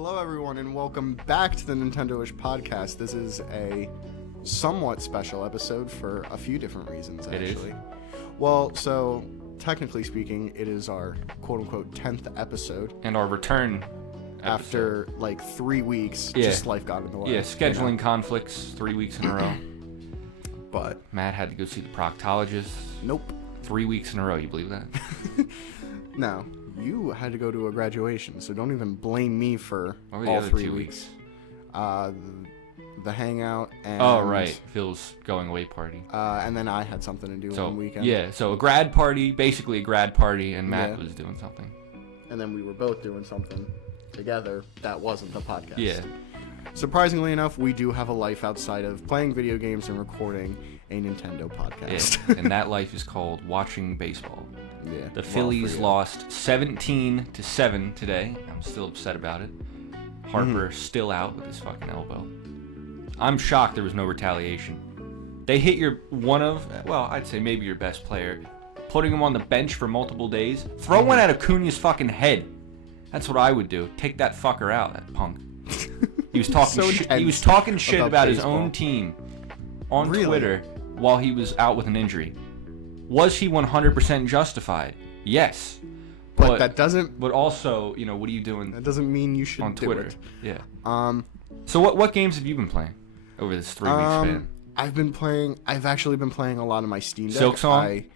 Hello, everyone, and welcome back to the Nintendoish podcast. This is a somewhat special episode for a few different reasons, actually. It is? Well, so, technically speaking, it is our quote-unquote 10th episode. And our return After, 3 weeks, just life got in the way. Yeah, scheduling conflicts 3 weeks in a row. But Matt had to go see the proctologist. nope. 3 weeks in a row, you believe that? No, you had to go to a graduation, so don't even blame me for What were the all other 3 2 weeks. The hangout and... Oh, right. Phil's going away party. And then I had something to do So, one weekend. yeah, so a grad party, basically a grad party, and Matt Yeah. was doing something. And then we were both doing something together that wasn't the podcast. Yeah. Surprisingly enough, we do have a life outside of playing video games and recording a Nintendo podcast. Yeah. And that life is called watching baseball. Yeah. The Phillies lost 17-7 today. I'm still upset about it. Harper still out with his fucking elbow. I'm shocked there was no retaliation. They hit I'd say maybe your best player, putting him on the bench for multiple days. Throw one at Acuna's fucking head. That's what I would do. Take that fucker out, that punk. He was talking So shit. He was talking shit about his own team on Really? Twitter while he was out with an injury. Was he 100% justified? Yes. But that doesn't... But also, what are you doing That doesn't mean you should on do Twitter? it. Yeah. So what games have you been playing over this 3 week span? I've actually been playing a lot of my Steam Deck. Silksong?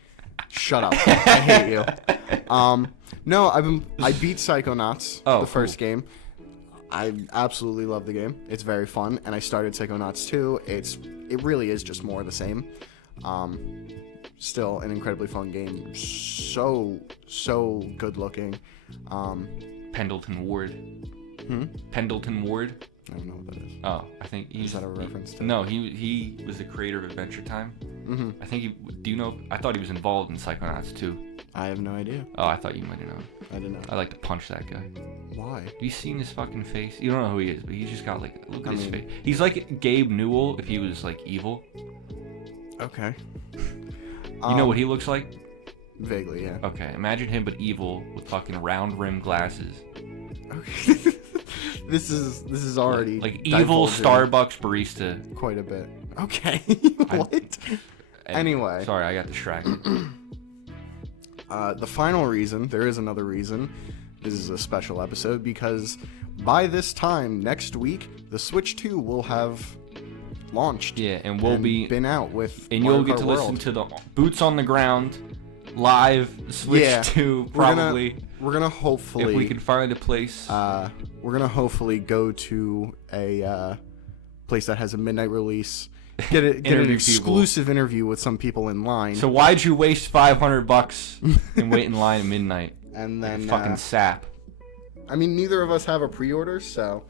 Shut up. I hate you. No, I beat Psychonauts, the first game. I absolutely love the game. It's very fun, and I started Psychonauts 2. It really is just more of the same. Still an incredibly fun game. So good looking. Pendleton Ward. Pendleton Ward. I don't know what that is. Oh, I think he's... Is that a reference to... No, he was the creator of Adventure Time. I think do you know... I thought he was involved in Psychonauts 2. I have no idea. Oh, I thought you might have known. I didn't know. I'd like to punch that guy. Why? Have you seen his fucking face? You don't know who he is, but he's just got look at his face. He's like Gabe Newell if he was evil. Okay. You know what he looks like? Vaguely, yeah. Okay, imagine him but evil with fucking round rimmed glasses. Okay. This is already like evil Starbucks barista. Quite a bit. Okay. What? Anyway. Sorry, I got distracted. The final reason, there is another reason, this is a special episode because by this time next week, the Switch 2 will have launched. Yeah, and we'll be been out with and Mario you'll get Kart to World. listen to the boots on the ground live Switch 2 probably. We're gonna hopefully, if we can find a place. We're gonna hopefully go to a place that has a midnight release. Get an exclusive interview with some people in line. So why'd you waste $500 and wait in line at midnight? And then fucking sap. I mean, neither of us have a pre-order, so.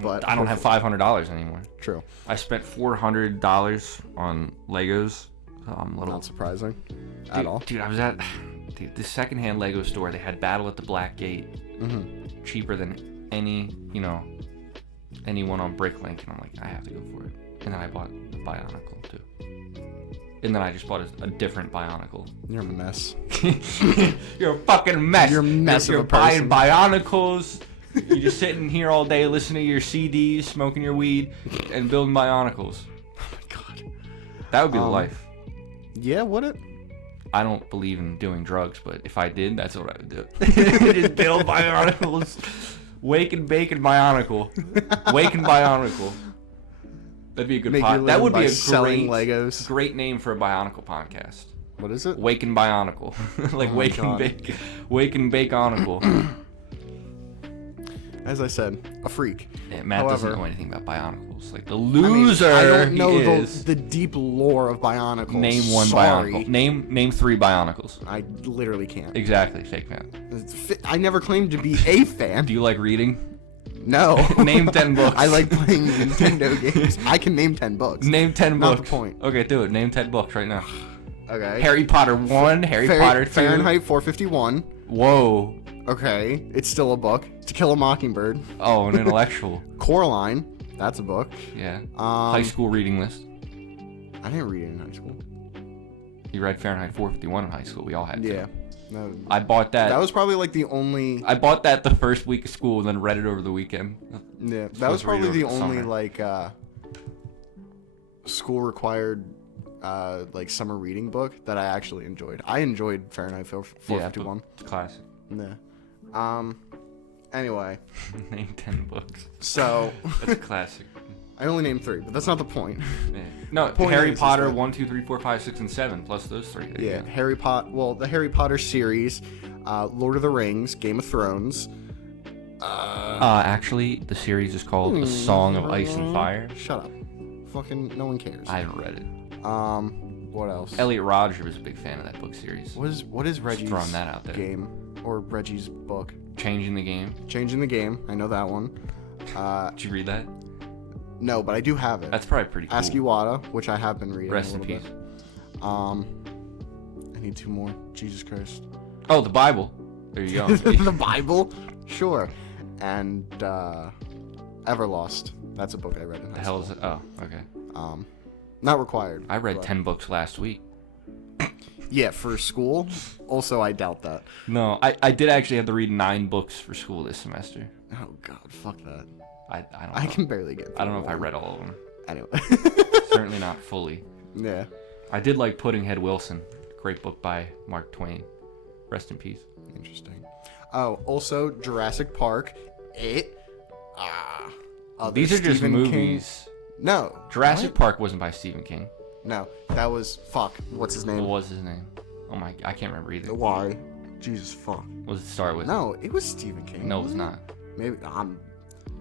But I don't have $500 anymore. True. I spent $400 on Legos. I'm a little not surprising at all. Dude, I was at the secondhand Lego store. They had Battle at the Black Gate, cheaper than anyone on Bricklink, and I'm like, I have to go for it. And then I bought the Bionicle too. And then I just bought a different Bionicle. You're a mess. You're a fucking mess. You're a mess. You're buying Bionicles. You're just sitting here all day listening to your CDs, smoking your weed, and building Bionicles. Oh my god. That would be the life. Yeah, would it? I don't believe in doing drugs, but if I did, that's what I would do. Just build Bionicles. Wake and bake and Bionicle. Wake and Bionicle. That'd be a good podcast. That would be a Legos. Great name for a Bionicle podcast. What is it? Wake and Bionicle. Wake and bake. Wake and bake Onicle. As I said, a freak. Yeah, Matt doesn't know anything about Bionicles. Like the loser. I don't know the deep lore of Bionicles. Name one Bionicle. Name 3 Bionicles. I literally can't. Exactly, fake Matt. I never claimed to be a fan. Do you like reading? No. Name 10 books. I like playing Nintendo games. I can name 10 books. Name 10 books. Not the point. Okay, do it. Name 10 books right now. Okay. Harry Potter 1, Harry Potter 2. Fahrenheit 451. Whoa. Okay, it's still a book. To Kill a Mockingbird. Oh, an intellectual. Coraline. That's a book. Yeah. High school reading list. I didn't read it in high school. You read Fahrenheit 451 in high school. We all had to. Yeah. No. I bought that. That was probably like the only. I bought that the first week of school and then read it over the weekend. Yeah, that was probably the only like school required like summer reading book that I actually enjoyed. I enjoyed Fahrenheit 451. It's classic. Yeah. Anyway. Name 10 books. So. That's a classic. I only named 3, but that's not the point. Yeah. No, Harry Potter 1, 2, 3, 4, 5, 6, and 7 plus those 3. Yeah, Harry Potter. Well, the Harry Potter series, Lord of the Rings, Game of Thrones. Actually, the series is called A Song of Ice and Fire. Shut up. Fucking no one cares. I haven't read it. What else? Elliot Rodger was a big fan of that book series. What is Reggie's throwing that out there. game or Reggie's book? Changing the Game. Changing the Game. I know that one. Did you read that? No, but I do have it. That's probably pretty cool. Ask Iwata, which I have been reading. Rest in peace. I need 2 more. Jesus Christ. Oh, the Bible. There you go. The Bible? Sure. And Everlost. That's a book I read in high school. The hell is it? Oh, okay. Not required. I read 10 books last week. Yeah, for school? Also, I doubt that. No, I did actually have to read 9 books for school this semester. Oh, God. Fuck that. I don't know. I can barely get through I don't know if I read all of them. Anyway. Certainly not fully. Yeah. I did like Puddinghead Wilson. Great book by Mark Twain. Rest in peace. Interesting. Oh, also Jurassic Park. It. These are just Stephen movies. King. No. Jurassic Park wasn't by Stephen King. No, that was What's his name? What was his name? Oh my, I can't remember either. Why? Jesus fuck. What does it start with? No, it was Stephen King. No, it was not. Maybe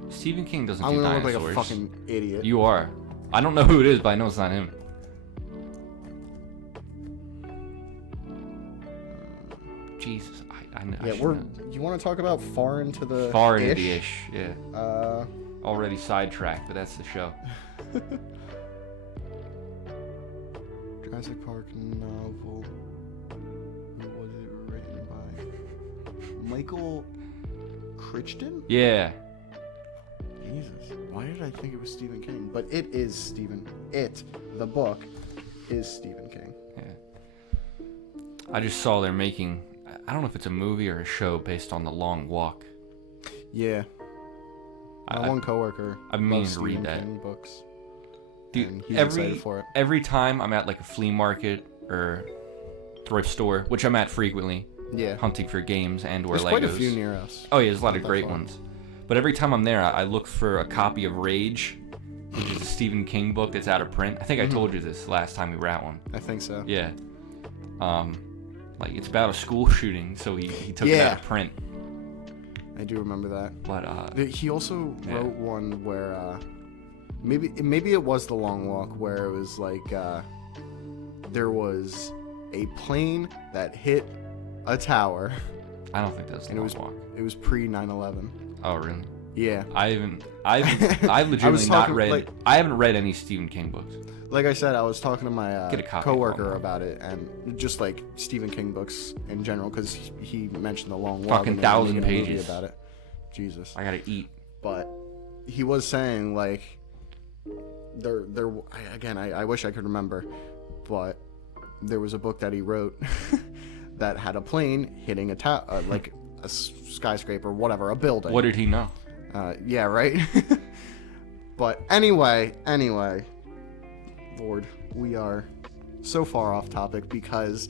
Stephen King doesn't I'm do gonna dinosaurs. look like a fucking idiot. You are. I don't know who it is, but I know it's not him. Jesus, I Yeah, you want to talk about far into the ish? Yeah. Already sidetracked, but that's the show. Jurassic Park novel. Who was it written by? Michael Crichton? Yeah. Jesus, why did I think it was Stephen King? But it is Stephen. The book, is Stephen King. Yeah. I just saw they're making. I don't know if it's a movie or a show based on The Long Walk. Yeah. My one coworker. I've been meaning loves to read Stephen that. King books. Dude, he's excited for it. Every time I'm at like a flea market or thrift store, which I'm at frequently, yeah, hunting for games and or There's Legos. Quite a few near us. Oh yeah, there's a lot of great ones. But every time I'm there, I look for a copy of Rage, which is a Stephen King book that's out of print. I think I told you this last time we were at one. I think so. Yeah. Like it's about a school shooting, so he took it out of print. I do remember that. But he also wrote one where maybe it was The Long Walk, where it was like there was a plane that hit a tower. I don't think that's The Long Walk. It was pre 9/11. Oh really? Yeah. I've legitimately not read. I haven't read any Stephen King books. Like I said, I was talking to my coworker of about it, and just like Stephen King books in general, because he mentioned The Long Walk. Fucking 1,000 pages about it. Jesus. I gotta eat. But he was saying like there again. I wish I could remember, but there was a book that he wrote that had a plane hitting a like a skyscraper, whatever, a building. What did he know? Yeah, right. But anyway, Lord, we are so far off topic because,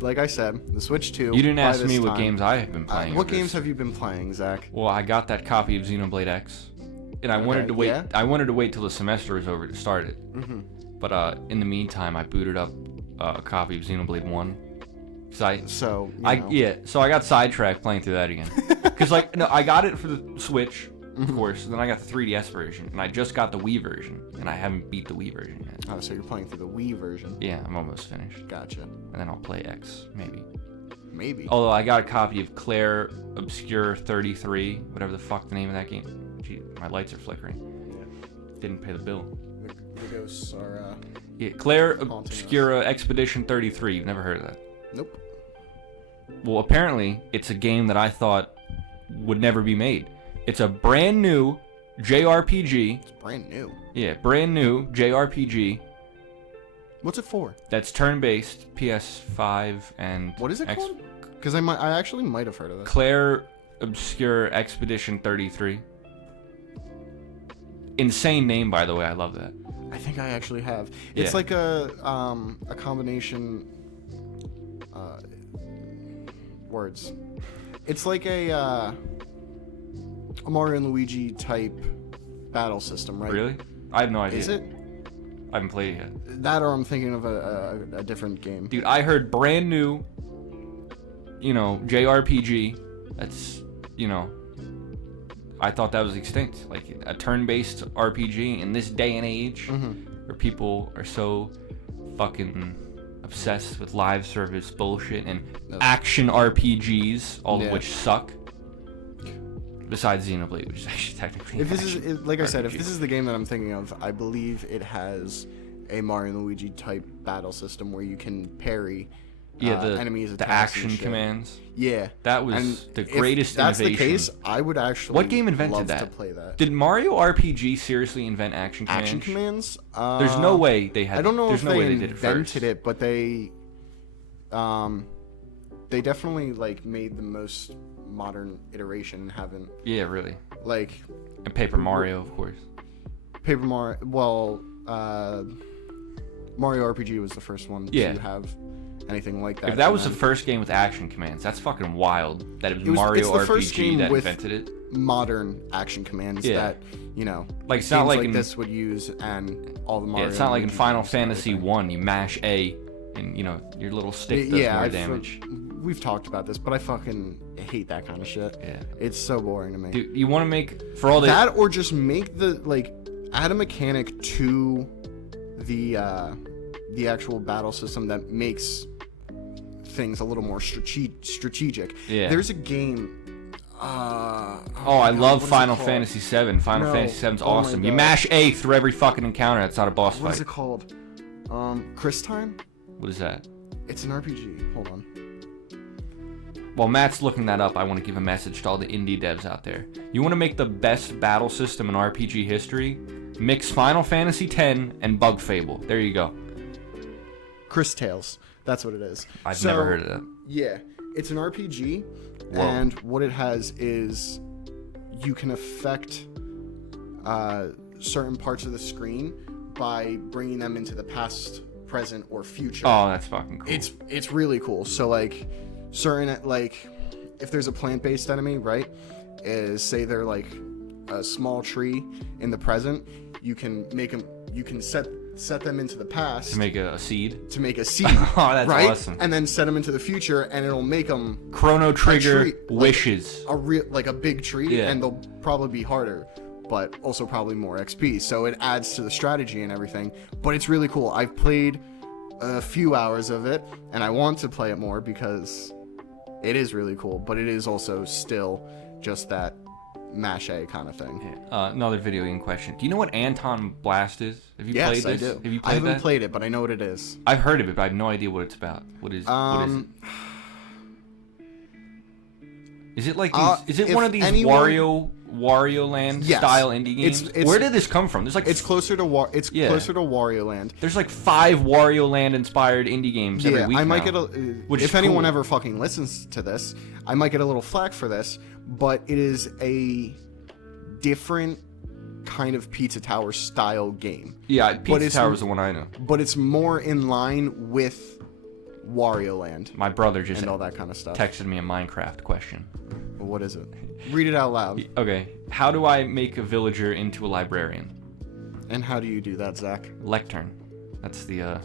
like I said, the Switch 2. You didn't ask me what games I have been playing. What games have you been playing, Zach? Well, I got that copy of Xenoblade X, and I wanted to wait. Yeah? I wanted to wait till the semester was over to start it. Mm-hmm. But in the meantime, I booted up a copy of Xenoblade 1. So I got sidetracked playing through that again. Because I got it for the Switch, of course. And then I got the 3DS version, and I just got the Wii version, and I haven't beat the Wii version yet. Oh, so you're playing through the Wii version? Yeah, I'm almost finished. Gotcha. And then I'll play X, maybe. Maybe. Although I got a copy of Claire Obscure 33, whatever the fuck the name of that game. Gee, my lights are flickering. Yeah. Didn't pay the bill. The ghosts are. Yeah, Claire Obscura Expedition 33. You've never heard of that? Nope. Well, apparently, it's a game that I thought would never be made. It's a brand new JRPG. It's brand new. Yeah, brand new JRPG. What's it for? That's turn-based, PS5 and what is it called? Because I actually might have heard of it. Claire Obscure Expedition 33. Insane name, by the way. I love that. I think I actually have. It's like a combination words. It's like a Mario and Luigi type battle system, right? Really? I have no idea. Is it? I haven't played it yet. That, or I'm thinking of a different game. Dude, I heard brand new, JRPG. That's, I thought that was extinct. Like a turn-based RPG in this day and age, where people are so fucking obsessed with live service bullshit and action RPGs, all of which suck. Besides Xenoblade, which is actually technically. If this is, like I said, RPG. if this is the game that I'm thinking of, I believe it has a Mario and Luigi type battle system where you can parry the enemies' attacks the action and shit. commands. Yeah, That was the greatest if that's innovation. the case, I would actually. What game invented love that? to play that. Did Mario RPG seriously invent action commands? Action commands? There's no way they had. I don't know there's if no they way they did it invented first. it, but they definitely like made the most modern iteration and haven't Yeah, really. like And Paper Mario, of course. Paper Mario. Well, Mario RPG was the first one to have anything like that. If that was the first game with action commands, that's fucking wild. That it was Mario it's the RPG first game that with invented it. modern action commands that Like it's not games like like in this would use, and all the Mario. yeah, it's not like in RPG Final games and Fantasy everything. 1, you mash A, and your little stick does more damage. We've talked about this, but I fucking hate that kind of shit. Yeah. It's so boring to me. Dude, you want to make for all the That, or just make add a mechanic to the actual battle system that makes things a little more strategic. Yeah. There's a game. I love what is it Final called? Fantasy 7. Final No. Fantasy 7's Oh my awesome. You God. mash A through every fucking encounter. It's not a boss What fight. is it called? Chris Time? What is that? It's an RPG. Hold on. While Matt's looking that up, I want to give a message to all the indie devs out there. You want to make the best battle system in RPG history? Mix Final Fantasy X and Bug Fable. There you go. Chris Tales. That's what it is. I've never heard of that. Yeah, it's an RPG, Whoa. and what it has is you can affect certain parts of the screen by bringing them into the past, present, or future. Oh, that's fucking cool. It's really cool. So like certain if there's a plant-based enemy, right? Say they're like a small tree in the present, you can make them. You can set them into the past to make a seed. To make a seed. Oh, that's right? awesome. And then set them into the future, and it'll make them Chrono Trigger tree, wishes. A big tree, Yeah. and they'll probably be harder, but also probably more XP. So it adds to the strategy and everything. But it's really cool. I've played a few hours of it, and I want to play it more because it is really cool. But it is also still just that mash A kind of thing. Another video game question. Do you know what Anton Blast is? Have you played this? I do. Have you played I haven't that? played it, but I know what it is. I've heard of it, but I have no idea what it's about. What is it? Is it like these, is it if one of these Wario Land Yes. style indie games? It's- Where did this come from? There's like It's closer to closer to Wario Land. there's like 5 Wario Land inspired indie games every week I might now, get which if is anyone cool. ever fucking listens to this, I might get a little flack for this, but it is a different kind of Pizza Tower style game. Yeah, Pizza it's- Tower is the one I know. But it's more in line with Wario Land My brother just and all that kind of stuff. texted me a Minecraft question. What is it? Read it out loud. Okay, how do I make a villager into a librarian? And how do you do that, Zach? Lectern. That's the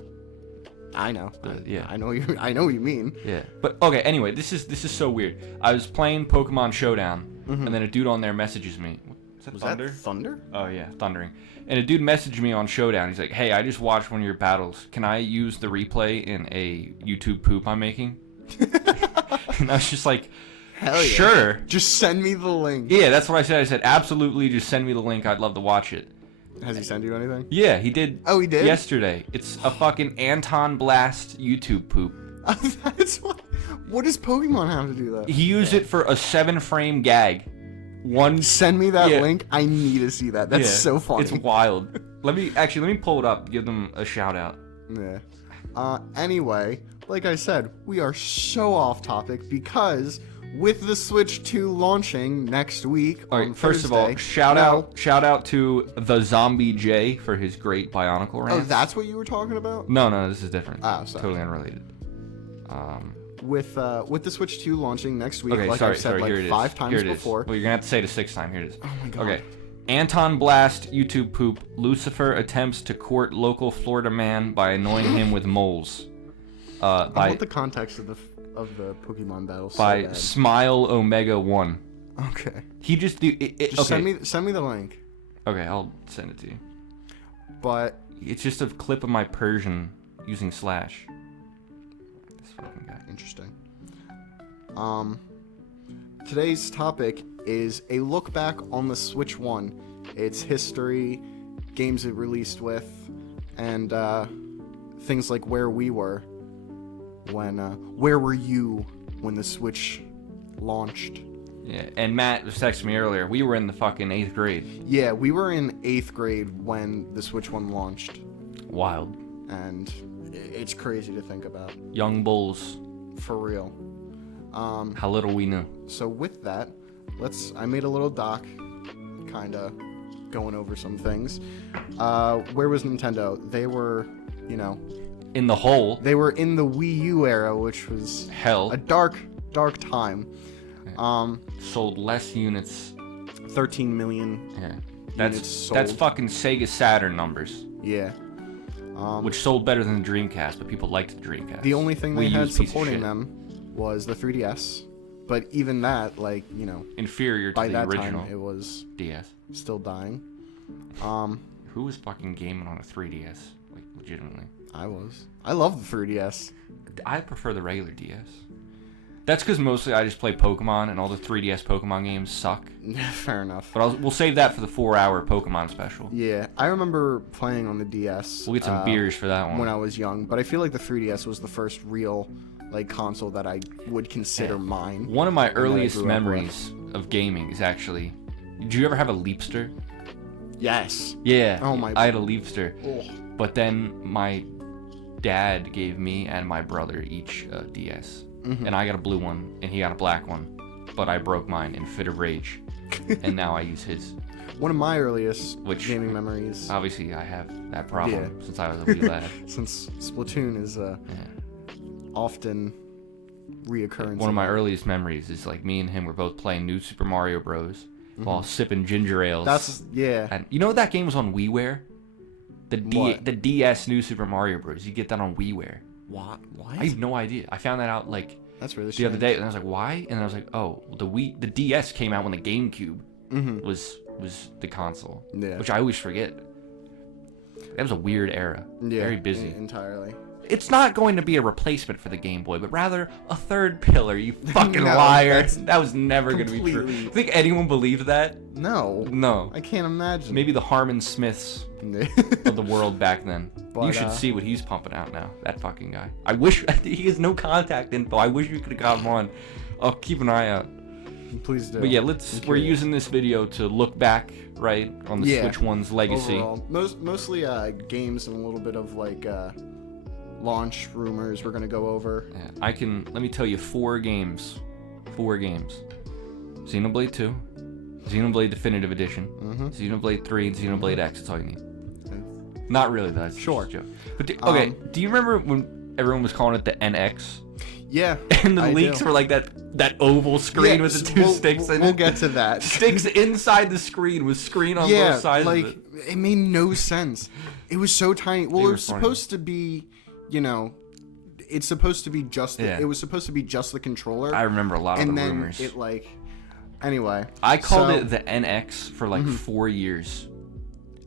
I know. yeah. I know you. I know what you mean. Yeah, but okay. Anyway, this is so weird. I was playing Pokemon Showdown, and then a dude on there messages me. Is that Was thunder? that thunder? Oh yeah, thundering. And a dude messaged me on Showdown. He's like, "Hey, I just watched one of your battles. Can I use the replay in a YouTube poop I'm making?" And I was just like, Hell yeah. "Sure." Just send me the link. Yeah, that's what I said. I said, "Absolutely, just send me the link. I'd love to watch it." Has he sent you anything? Yeah, he did. Oh, he did? Yesterday. It's a fucking Anton Blast YouTube poop. That's what does Pokemon have to do that? He used it for a 7-frame gag. Send me that Yeah. link. I need to see that. That's Yeah, so funny. It's wild. Let me pull it up. Give them a shout out. Yeah. Anyway, like I said, we are so off topic because with the Switch 2 launching next week on first Thursday, of all, shout out to the Zombie J for his great Bionicle rant. Oh, that's what you were talking about? No, this is different. Oh, sorry. Totally unrelated. With the Switch 2 launching next week, Okay, like I've said like 5 times before. Well, you're gonna have to say it a 6th time. Here it is. Oh my god. Okay. Anton Blast, YouTube poop. Lucifer attempts to court local Florida man by annoying him with moles. I want the context of the Pokemon battle. By so Smile Omega 1. Okay. He just do it, Just okay. send me the link. Okay, I'll send it to you. But It's just a clip of my Persian using slash. This fucking guy. interesting. Today's topic is a look back on the Switch 1, its history, games it released with, and things like where we were when where were you when the Switch launched? Yeah, and Matt was texting me earlier. We were in the fucking 8th grade. Yeah, we were in 8th grade when the Switch 1 launched. Wild. And it's crazy to think about. Young bulls. For real. How little we knew. So with that, I made a little doc, kinda going over some things. Where was Nintendo? They were, In the hole. they were in the Wii U era, which was Hell. a dark time. Sold less units. 13 million. Yeah. Units sold. That's fucking Sega Saturn numbers. Yeah. Which sold better than the Dreamcast, but people liked the Dreamcast. The only thing they Wii had U's piece of supporting shit. them was the 3DS. But even that, Inferior to by the that original time, it was DS. still dying. Who was fucking gaming on a 3DS? Like, legitimately. I was. I love the 3DS. I prefer the regular DS. That's because mostly I just play Pokemon, and all the 3DS Pokemon games suck. Fair enough. But we'll save that for the 4-hour Pokemon special. Yeah, I remember playing on the DS. We'll get some beers for that one. When I was young, but I feel like the 3DS was the first real console that I would consider mine. One of my and that I earliest grew up memories of gaming is actually... Did you ever have a Leapster? Yes. Yeah. Oh my- I had a Leapster. Oh. But then my dad gave me and my brother each a DS. Mm-hmm. And I got a blue one, and he got a black one. But I broke mine in a fit of rage. And now I use his. One of my earliest Which- gaming memories, Obviously, I have that problem Yeah. since I was a wee lad. since Splatoon is Yeah. often reoccurrence. One of my earliest memories is like me and him were both playing New Super Mario Bros. While sipping ginger ales. Yeah. And you know that game was on WiiWare? What? The DS New Super Mario Bros. You get that on WiiWare. What? I have no idea. I found that out like That's really the other day, and I was like, why? And then I was like, oh, the DS came out when the GameCube was the console, Yeah. which I always forget. That was a weird era. Yeah, Very busy. entirely. It's not going to be a replacement for the Game Boy, but rather a third pillar. You fucking No, liar! that's That was never going to be true. completely- Think anyone believed that? No. No. I can't imagine. Maybe the Harmon Smiths of the world back then. But, you should see what he's pumping out now. That fucking guy. I wish he has no contact info. I wish we could have got him on. I'll keep an eye out. Please do. But yeah, I'm we're curious. using this video to look back, right, on the Yeah. Switch One's legacy. Overall. Mostly games and a little bit of launch rumors we're gonna go over. Yeah, let me tell you 4 games. 4 games. Xenoblade 2, Xenoblade Definitive Edition, Xenoblade 3, and Xenoblade X. That's all you need. Not really, though. That's Sure. just a joke. But okay, do you remember when everyone was calling it the NX? Yeah. And the I leaks do. were like that oval screen with the 2 sticks in it. We'll get to that. Sticks inside the screen with screen on Yeah, both sides like of it. it made no sense. It was so tiny. Well, They it were was funny. supposed to be, it's supposed to be just Yeah. it was supposed to be just the controller. I remember a lot of and the then rumors. it anyway. I called so it the NX for like 4 years.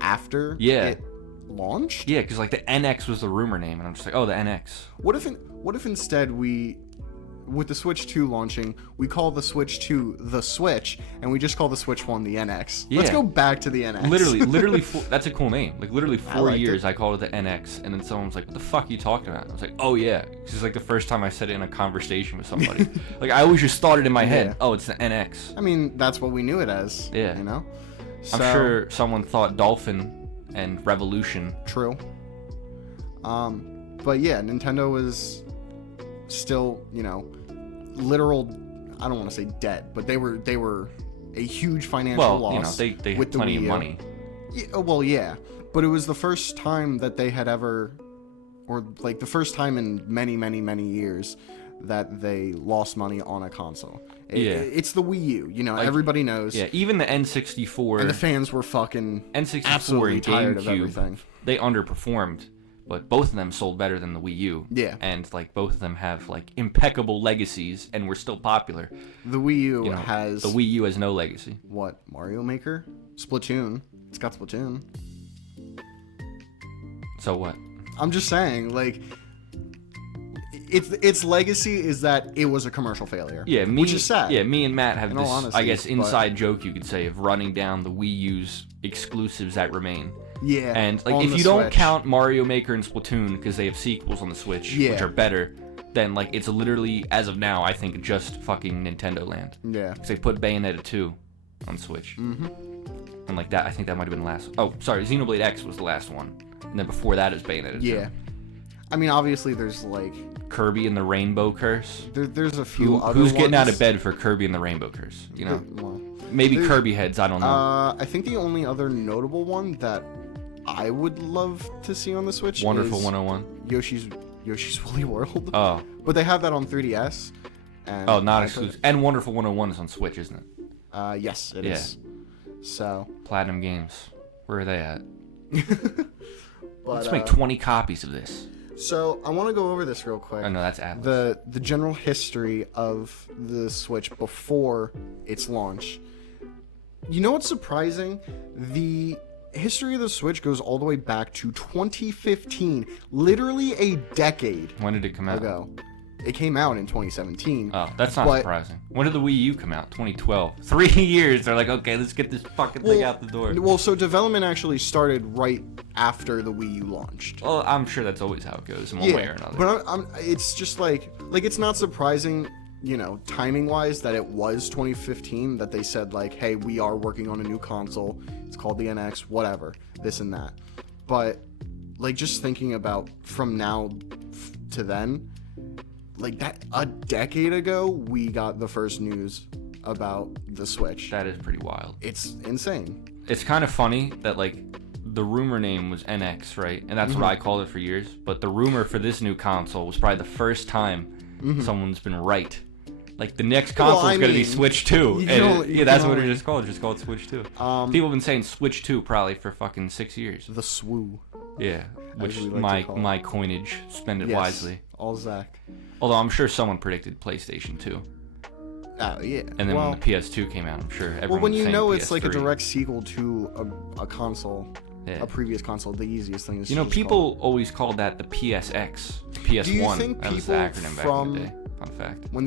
after Yeah. it launched. Yeah, because like the NX was the rumor name, and I'm just like, oh, the NX. What if instead with the Switch 2 launching, we call the Switch 2 the Switch, and we just call the Switch 1 the NX. Let's Yeah. go back to the NX. Literally, that's a cool name. Like literally 4 liked years, it. I called it the NX, and then someone was like, "What the fuck are you talking about?" I was like, "Oh yeah," this is like the first time I said it in a conversation with somebody. Like I always just thought it in my head. Yeah. Oh, it's the NX. I mean, that's what we knew it as. Yeah. You know? I'm So, sure someone thought Dolphin and Revolution. True. But yeah, Nintendo was still, literal, I don't want to say debt, but they were a huge financial loss. They had with plenty the of Wii U. money. Yeah, well, yeah, but it was the first time that they had ever, or like the first time in many, many, many years that they lost money on a console. It's the Wii U. Like, everybody knows. Yeah, even the N64 and the fans were fucking N64 absolutely and tired of GameCube, everything. They underperformed, but both of them sold better than the Wii U. Yeah, and like both of them have like impeccable legacies, and were still popular. The Wii U has the Wii U has no legacy. What? Mario Maker, Splatoon. It's got Splatoon. So what? I'm just saying, like, its legacy is that it was a commercial failure. Yeah, which is sad. Yeah, me and Matt have this, honesty, I guess, inside joke you could say of running down the Wii U's exclusives that remain. Yeah, and like if you don't count Mario Maker and Splatoon because they have sequels on the Switch, which are better, then like it's literally, as of now, I think just fucking Nintendo Land. Yeah, because they put Bayonetta 2 on Switch. Mm-hmm. And like that, I think that might have been the last. Oh, sorry, Xenoblade X was the last one, and then before that is Bayonetta 2. Yeah, I mean, obviously there's like Kirby and the Rainbow Curse. There's a few other who's getting ones. out of bed for Kirby and the Rainbow Curse? Maybe Kirby heads. I don't know. I think the only other notable one that I would love to see on the Switch Wonderful is 101. Yoshi's Woolly World. Oh, but they have that on 3DS. And not exclusive. And Wonderful 101 is on Switch, isn't it? Yes, it is. So Platinum Games, where are they at? But, let's make 20 copies of this. So I want to go over this real quick. Oh no, that's Atlas. The general history of the Switch before its launch. You know what's surprising? The history of the Switch goes all the way back to 2015, literally a decade. When did it come out? Ago. It came out in 2017. Oh, that's not surprising. When did the Wii U come out? 2012. 3 years. They're like, okay, let's get this fucking thing out the door. Well, so development actually started right after the Wii U launched. Well, I'm sure that's always how it goes in one way or another. But it's just like it's not surprising, timing wise, that it was 2015 that they said like, hey, we are working on a new console. It's called the NX, whatever, this and that. But like just thinking about from now to then, like that a decade ago, we got the first news about the Switch. That is pretty wild. It's insane. It's kind of funny that like the rumor name was NX, right? And that's what I called it for years. But the rumor for this new console was probably the first time someone's been right. Like the next console is going to be Switch 2. That's what it just called. Just called Switch 2. People have been saying Switch 2 probably for fucking 6 years. The SWU. Yeah, which my coinage, spend it wisely. All Zach. Although I'm sure someone predicted PlayStation 2. Oh, yeah. And then when the PS2 came out, I'm sure everyone was saying it's like a direct sequel to a console, a previous console, the easiest thing is people always called that the PSX, PS1. Do you think that was the acronym back in the day. Fun fact. When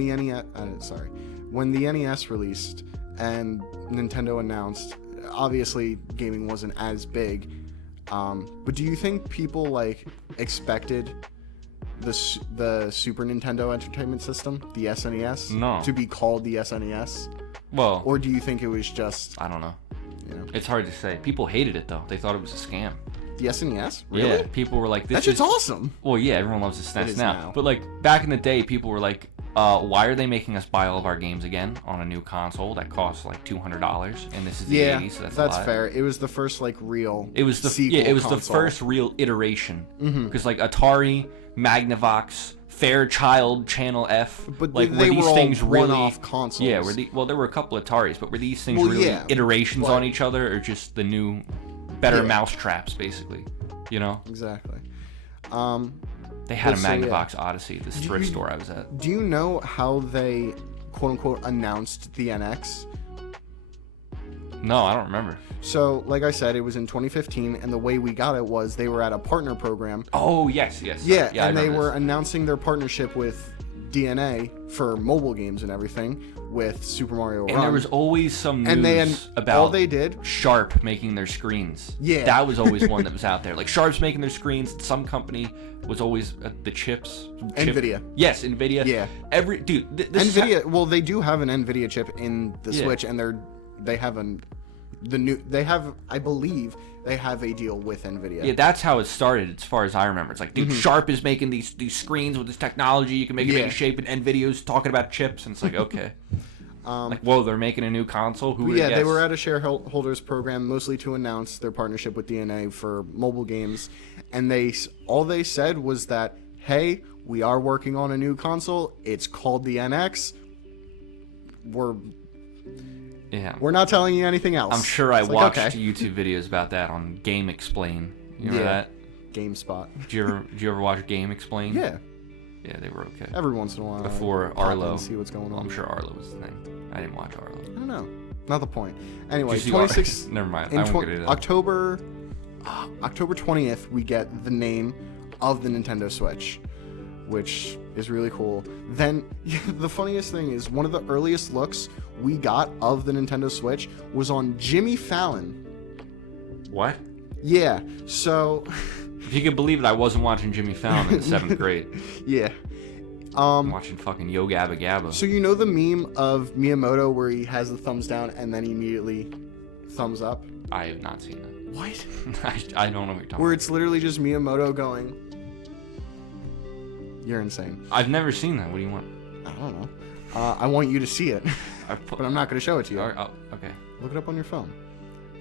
the NES released and Nintendo announced, obviously gaming wasn't as big, but do you think people like expected the Super Nintendo Entertainment System, the SNES, to be called the SNES? Well, or do you think it was just... I don't know. It's hard to say. People hated it though. They thought it was a scam. The SNES? Really? Yeah. People were like, "This is awesome." Well, yeah, everyone loves the SNES now. But like back in the day, people were like, "Why are they making us buy all of our games again on a new console that costs like $200?" And this is the 80s, so that's a lot. Fair. It was the first like real. It was the sequel it was console. the first real iteration. Because like Atari, Magnavox, Fairchild, Channel F, but like they were these were things all really one-off consoles? Yeah, there were a couple of Ataris, but were these things really iterations on each other, or just the new, better mousetraps, basically? Exactly. They had a Magnavox Odyssey at this thrift store I was at. Do you know how they quote unquote announced the NX? No, I don't remember. So, like I said, it was in 2015, and the way we got it was they were at a partner program. Oh, yes. Yeah, and they were announcing their partnership with DNA for mobile games and everything with Super Mario Run. And there was always some news about all they did, Sharp making their screens. Yeah. That was always one that was out there. Like Sharp's making their screens. Some company was always the chips. NVIDIA. Yes, NVIDIA. Yeah. NVIDIA. Well, they do have an NVIDIA chip in the Switch, and they have I believe they have a deal with Nvidia. Yeah, that's how it started, as far as I remember. It's like, dude, Sharp is making these screens with this technology. You can make it any shape, and NVIDIA's talking about chips, and it's like, okay. Like, whoa, they're making a new console? Who would guess? They were at a shareholders program, mostly to announce their partnership with DNA for mobile games, and all they said was that, hey, we are working on a new console. It's called the NX. We're not telling you anything else. I'm sure I watched YouTube videos about that on Game Explain. You remember that? GameSpot. Did you ever watch Game Explain? Yeah. Yeah, they were okay. Every once in a while. Before Arlo. See what's going on. I'm sure Arlo was the thing. I didn't watch Arlo. I don't know. Not the point. Anyway, 26. Never mind. I won't get it. October 20th, we get the name of the Nintendo Switch, which is really cool. Then the funniest thing is one of the earliest looks we got of the Nintendo Switch was on Jimmy Fallon. What? Yeah. So if you could believe it, I wasn't watching Jimmy Fallon in 7th grade. Yeah. I'm watching fucking Yo Gabba Gabba. So you know the meme of Miyamoto where he has the thumbs down and then he immediately thumbs up? I have not seen that. What? I don't know what you're talking about. Where it's literally just Miyamoto going, you're insane. I've never seen that. What do you want? I don't know. I want you to see it, but I'm not going to show it to you. Okay. Look it up on your phone.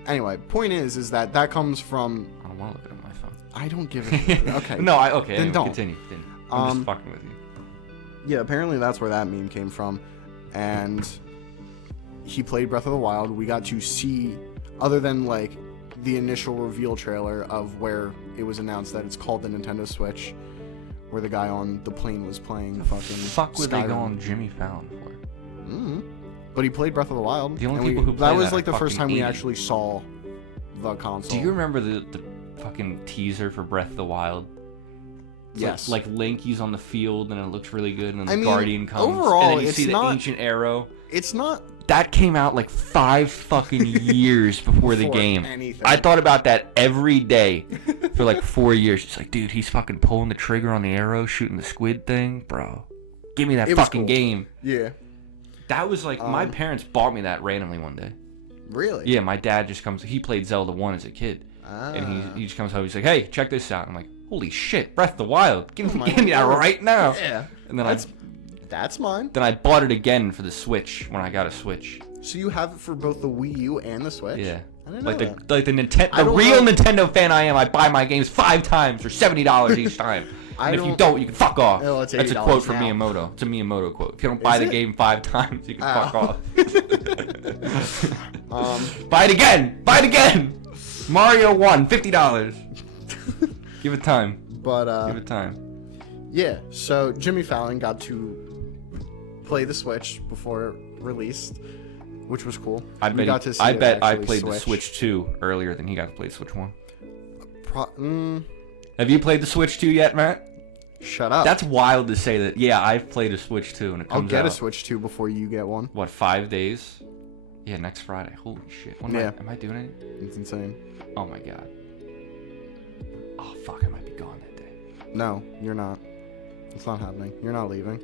Anyway, point is that comes from... I don't want to look it up on my phone. I don't give a shit. Okay. No, okay. Then anyway, don't. Continue. I'm just fucking with you. Yeah, apparently that's where that meme came from. And he played Breath of the Wild. We got to see, other than like the initial reveal trailer of where it was announced that it's called the Nintendo Switch, where the guy on the plane was playing fucking fuck would Skyrim. they go on Jimmy Fallon for? But he played Breath of the Wild. The only people who play that was like the first time we 80. actually saw the console. Do you remember the fucking teaser for Breath of the Wild? Yes. Like Link, he's on the field and it looks really good, and then the Guardian comes, overall, and then you see the ancient arrow. It's not. That came out like 5 fucking years before the game. Anything. I thought about that every day for like 4 years. It's like, dude, he's fucking pulling the trigger on the arrow, shooting the squid thing, bro. Give me that fucking game. Yeah. That was like, my parents bought me that randomly one day. Really? Yeah, my dad just comes. He played Zelda 1 as a kid, and he just comes home. He's like, hey, check this out. I'm like, holy shit, Breath of the Wild. Give me that right now. Yeah. And then that's mine. Then I bought it again for the Switch when I got a Switch. So you have it for both the Wii U and the Switch? Yeah. I didn't know that. The Nintendo fan I am, I buy my games 5 times for $70 each time. And if you don't, you can fuck off. Oh, it's That's a quote from now. Miyamoto. It's a Miyamoto quote. If you don't buy the game 5 times, you can fuck off. Buy it again! Buy it again! Mario 1, $50. Give it time. Give it time. Yeah, so Jimmy Fallon got to play the Switch before it released, which was cool. I bet I played the Switch 2 earlier than he got to play Switch 1. Have you played the Switch 2 yet, Matt? Shut up. That's wild to say that. Yeah, I've played a Switch 2 and it comes out. I'll get a Switch 2 before you get one. What, 5 days? Yeah, next Friday. Holy shit. Am I doing it? It's insane. Oh my god. Oh fuck, I might be gone that day. No, you're not. It's not happening. You're not leaving.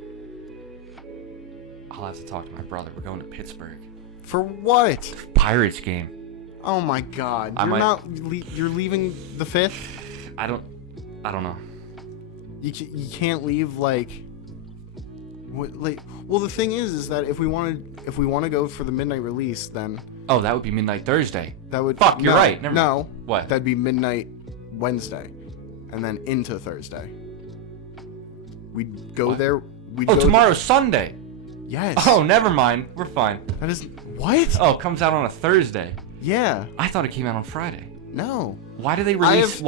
I'll have to talk to my brother. We're going to Pittsburgh. For what? Pirates game. Oh my god. You're leaving the 5th? I don't know. You can't leave well, the thing is that if we want to go for the midnight release, then that would be midnight Thursday. That would you're right. Never mind. No. What? That'd be midnight Wednesday, and then into Thursday. We'd go there. Tomorrow's Sunday. Yes. Oh, never mind. We're fine. That is what? Oh, it comes out on a Thursday. Yeah. I thought it came out on Friday. No. Why do they release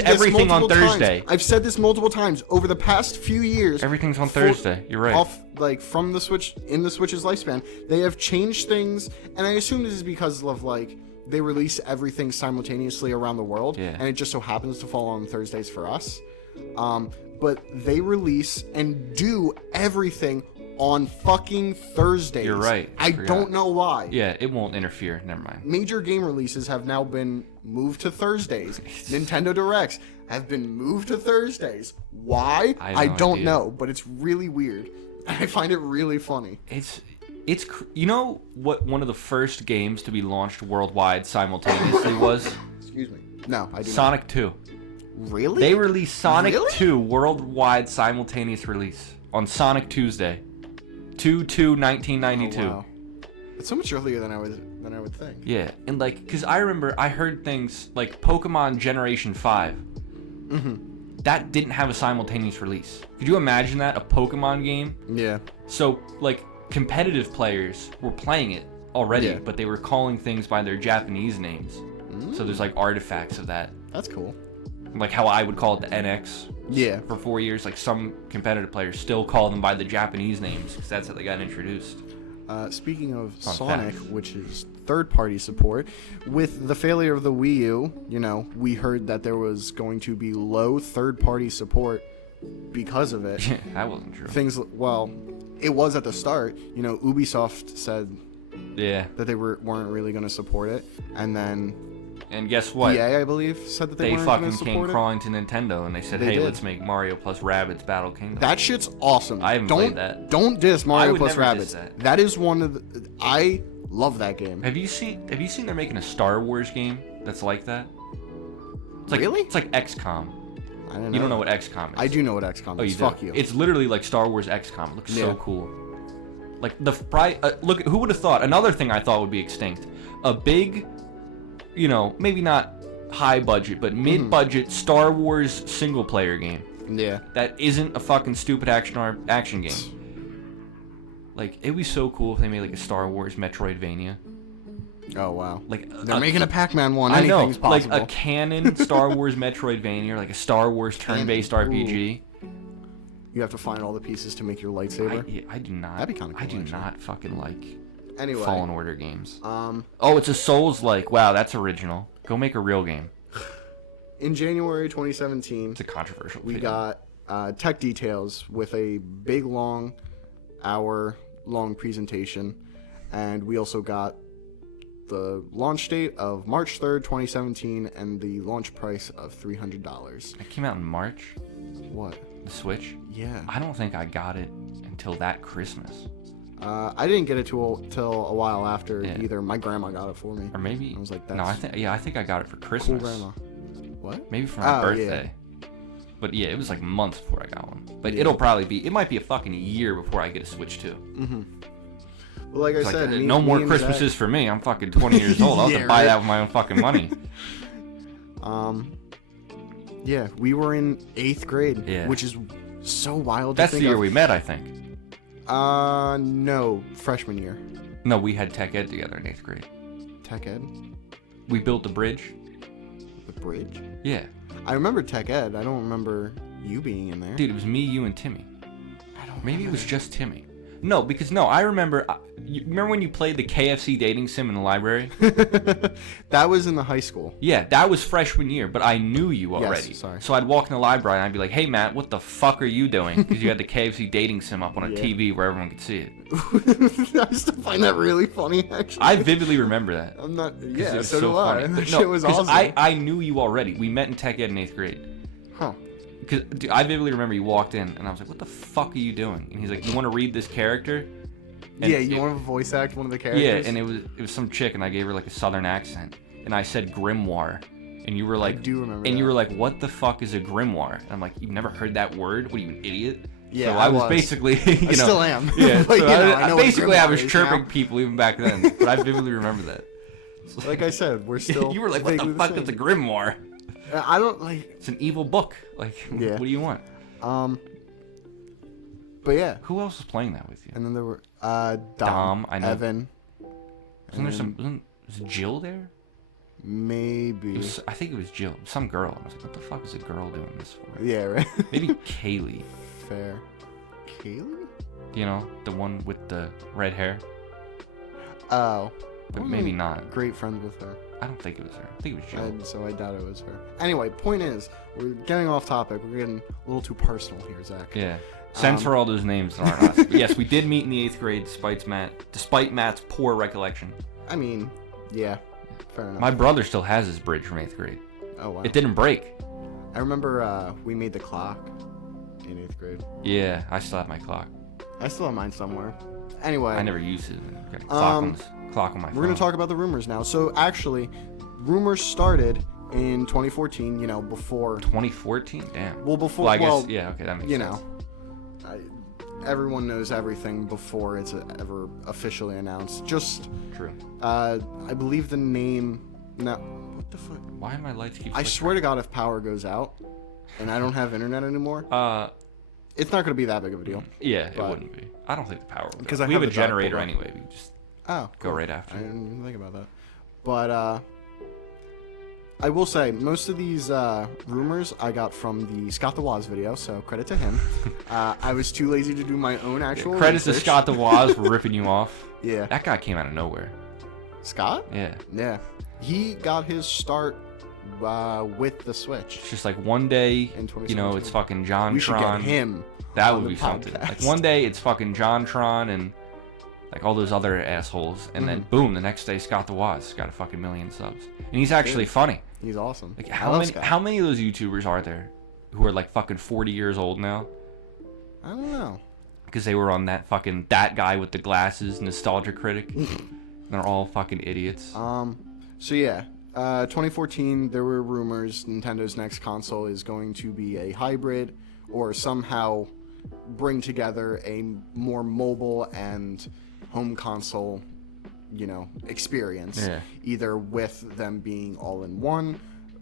everything on Thursday? I've said this multiple times over the past few years. Everything's on Thursday. You're right. From the Switch, in the Switch's lifespan, they have changed things, and I assume this is because of they release everything simultaneously around the world, and it just so happens to fall on Thursdays for us. But they release and do everything on fucking Thursdays. You're right. I don't know why. Yeah, it won't interfere. Never mind. Major game releases have now been moved to Thursdays. Nintendo Directs have been moved to Thursdays. Why? I don't know, but it's really weird. I find it really funny. You know what one of the first games to be launched worldwide simultaneously was? Excuse me. No, I do Sonic 2. Really? They released Sonic 2 worldwide simultaneous release on Sonic Tuesday. 2/2/1992. Oh, wow. It's so much earlier than I would think. Yeah, and like, cause I remember I heard things like Pokemon Generation 5. That didn't have a simultaneous release. Could you imagine that? A Pokemon game? Yeah. So, like, competitive players were playing it already, Yeah. but they were calling things by their Japanese names. So there's like artifacts of that. That's cool. Like how I would call it the NX. Yeah. For 4 years, like some competitive players still call them by the Japanese names because that's how they got introduced. Speaking of Fun Sonic, fact. which is third-party support, with the failure of the Wii U, we heard that there was going to be low third-party support because of it. That wasn't true. It was at the start. Ubisoft said Yeah. that they weren't really going to support it, and then And guess what? EA, I believe, said that they weren't going to fucking came support it. crawling to Nintendo and they said, They hey, did. let's make Mario plus Rabbids Battle Kingdom. That shit's awesome. I haven't played that. Don't diss Mario would plus never diss Rabbids. that. That is one of the... I love that game. Have you seen they're making a Star Wars game that's like that? It's like, Really? It's like XCOM. I don't know. You don't know what XCOM is. I do know what XCOM is. Oh, you Fuck do. you. It's literally like Star Wars XCOM. It looks Yeah. so cool. Like look, who would have thought? Another thing I thought would be extinct. A big, maybe not high budget, but mid-budget Star Wars single player game. Yeah. That isn't a fucking stupid action game. Like, it'd be so cool if they made like a Star Wars Metroidvania. Oh, wow. Like They're making a Pac-Man one. I know, Anything's possible. like a canon Star Wars Metroidvania, or like a Star Wars turn-based RPG. You have to find all the pieces to make your lightsaber. I do not. That'd be kinda cool, I do actually. not fucking like Anyway. Fallen Order games. Um, Oh, it's a Souls-like. Wow, that's original. Go make a real game. in January 2017, It's a controversial. we video. got tech details with a big, hour-long presentation. And we also got the launch date of March 3rd, 2017, and the launch price of $300. It came out in March. What? The Switch. Yeah. I don't think I got it until that Christmas, I didn't get it till a while after Yeah. either. My grandma got it for me. or maybe. I was like, no, I think I got it for Christmas. Cool grandma. What? Maybe for my Oh, birthday. But yeah, it was like months before I got one. But Yeah. it might be a fucking year before I get a Switch too. Well, like I It's like, said, no more and Christmases for me. I'm fucking 20 years old. I'll have Yeah, to buy right. that with my own fucking money. Yeah, we were in 8th grade, Yeah. which is so wild. That's to the think year of. we met, I think. No, freshman year. No, we had tech ed together in 8th grade. Tech ed, We built the bridge. the bridge. Yeah. I remember tech ed. I don't remember you being in there. Dude, it was me, you, and Timmy. I don't. Maybe it was just Timmy. No, because I remember. You remember when you played the KFC dating sim in the library? That was in the high school. Yeah, that was freshman year, but I knew you already. sorry. So I'd walk in the library and I'd be like, "Hey, Matt, what the fuck are you doing?" Because you had the KFC dating sim up on a Yeah. TV where everyone could see it. I still find that really funny, actually. I vividly remember that. I'm not. 'Cause Yeah, it was so do I. funny. That No, shit was 'cause awesome. I knew you already. We met in tech ed in 8th grade. Huh. Because I vividly remember you walked in and I was like, "What the fuck are you doing?" And he's like, "You want to read this character?" And Yeah, you it- want to voice act one of the characters? Yeah, and it was some chick, and I gave her like a southern accent, and I said grimoire, and you were like, I do remember and you that. were like, "What the fuck is a grimoire?" And I'm like, "You've never heard that word? What are you, an idiot?" Yeah, so I was was. basically, you I know, still am. Yeah, But, so I know what basically I grimoire was is chirping now. people even back then, but I vividly remember that. Like I said, we're still. You were like, "What the vaguely fuck same. is a grimoire?" I don't like. It's an evil book. Like, Yeah. what do you want? But yeah, Who else was playing that with you? and then there were Dom, I know. Evan, Wasn't there was Jill there? maybe. I think it was Jill, some girl. I was like, "What the fuck is a girl doing this for?" Yeah, right. Maybe Kaylee. Fair. Kaylee? You know, the one with the red hair. Oh. But I maybe wasn't not. Great friends with her. I don't think it was her. I think it was Jill. So I doubt it was her. Anyway, point is, we're getting off topic. We're getting a little too personal here, Zach. Yeah. Sense for all those names that aren't us. But yes, we did meet in the 8th grade despite Matt's poor recollection. I mean, yeah. Fair enough. My brother still has his bridge from 8th grade. Oh, wow. It didn't break. I remember we made the clock in 8th grade. Yeah, I still have my clock. I still have mine somewhere. Anyway. I never used it. Got a clock on my phone. We're going to talk about the rumors now. So, actually, rumors started in 2014, before... 2014? Damn. Well, before... Well, I guess, yeah, okay, that makes sense. Everyone knows everything before it's ever officially announced. Just... True. I believe the name... No, what the fuck? Why my lights keep I swear to God, if power goes out and I don't have internet anymore, it's not going to be that big of a deal. Yeah, it wouldn't be. I don't think the power would. Because we have a generator anyway. We just go right after. I didn't even think about that. But I will say, most of these rumors I got from the Scott the Waz video, so credit to him. I was too lazy to do my own actual credit research. to Scott the Waz for ripping you off. Yeah. That guy came out of nowhere. Scott? Yeah. Yeah. He got his start with the Switch. It's just like one day, it's fucking JonTron. We should get him. That would be something. Like one day it's fucking JonTron and like all those other assholes, and then boom, the next day Scott the Waz got a fucking million subs, and he's actually funny. He's awesome. Like how many of those YouTubers are there who are like fucking 40 years old now? I don't know. Because they were on that guy with the glasses, Nostalgia Critic. They're all fucking idiots. So yeah, 2014, there were rumors Nintendo's next console is going to be a hybrid or somehow bring together a more mobile and home console, experience. Yeah. Either with them being all in one,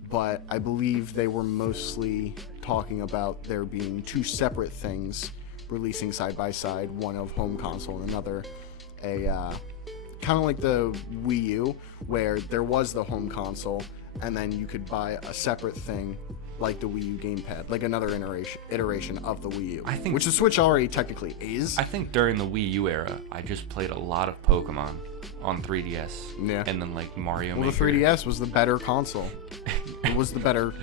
but I believe they were mostly talking about there being two separate things releasing side by side, one of home console and another kind of like the Wii U, where there was the home console, and then you could buy a separate thing like the Wii U gamepad, like another iteration of the Wii U, which the Switch already technically is. I think during the Wii U era, I just played a lot of Pokemon on 3DS. Yeah. And then like Mario Maker. The 3DS was the better console. It was the better.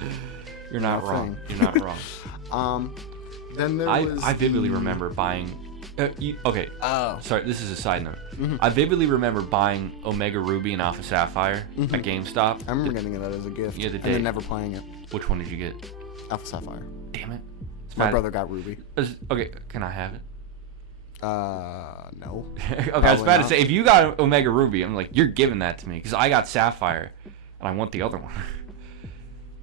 You're not wrong. You're not wrong. Then there was. I vividly remember buying. Okay. Oh. Sorry, this is a side note. I vividly remember buying Omega Ruby and Alpha Sapphire at GameStop. I remember getting that as a gift. Yeah, and then never playing it. Which one did you get? Alpha Sapphire. Damn it. My brother got Ruby. Okay, can I have it? No. Okay, I was about to say, if you got Omega Ruby, I'm like, you're giving that to me, because I got Sapphire, and I want the other one.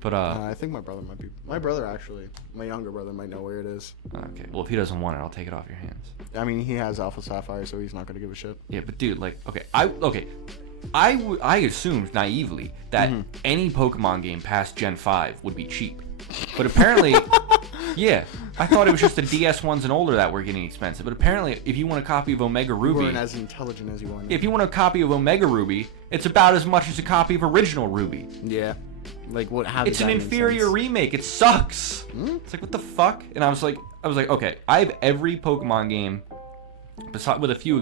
But I think my brother might be. My brother actually, my younger brother might know where it is. Okay, well if he doesn't want it, I'll take it off your hands. I mean, he has Alpha Sapphire, so he's not gonna give a shit. Yeah, but dude, like, I assumed naively that any Pokemon game past Gen 5 would be cheap, but apparently, yeah, I thought it was just the DS ones and older that were getting expensive. But apparently, if you want a copy of Omega Ruby, you weren't as intelligent as you want. If you want a copy of Omega Ruby, it's about as much as a copy of Original Ruby. Yeah. Like what? How it's an inferior remake. It sucks. It's like what the fuck? And I was like, okay, I have every Pokemon game, with a few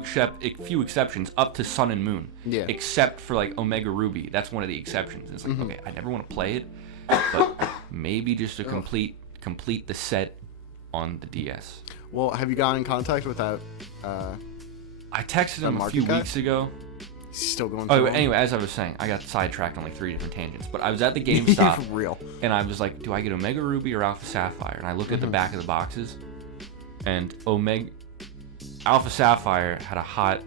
exceptions, up to Sun and Moon. Yeah. Except for like Omega Ruby. That's one of the exceptions. And it's like, okay, I never want to play it, but maybe just to complete the set on the DS. Well, have you gotten in contact with that? I texted him a few weeks ago. He's still going. Anyway, as I was saying, I got sidetracked on like 3 different tangents. But I was at the GameStop. For real. And I was like, do I get Omega Ruby or Alpha Sapphire? And I looked at the back of the boxes, and Alpha Sapphire had a hot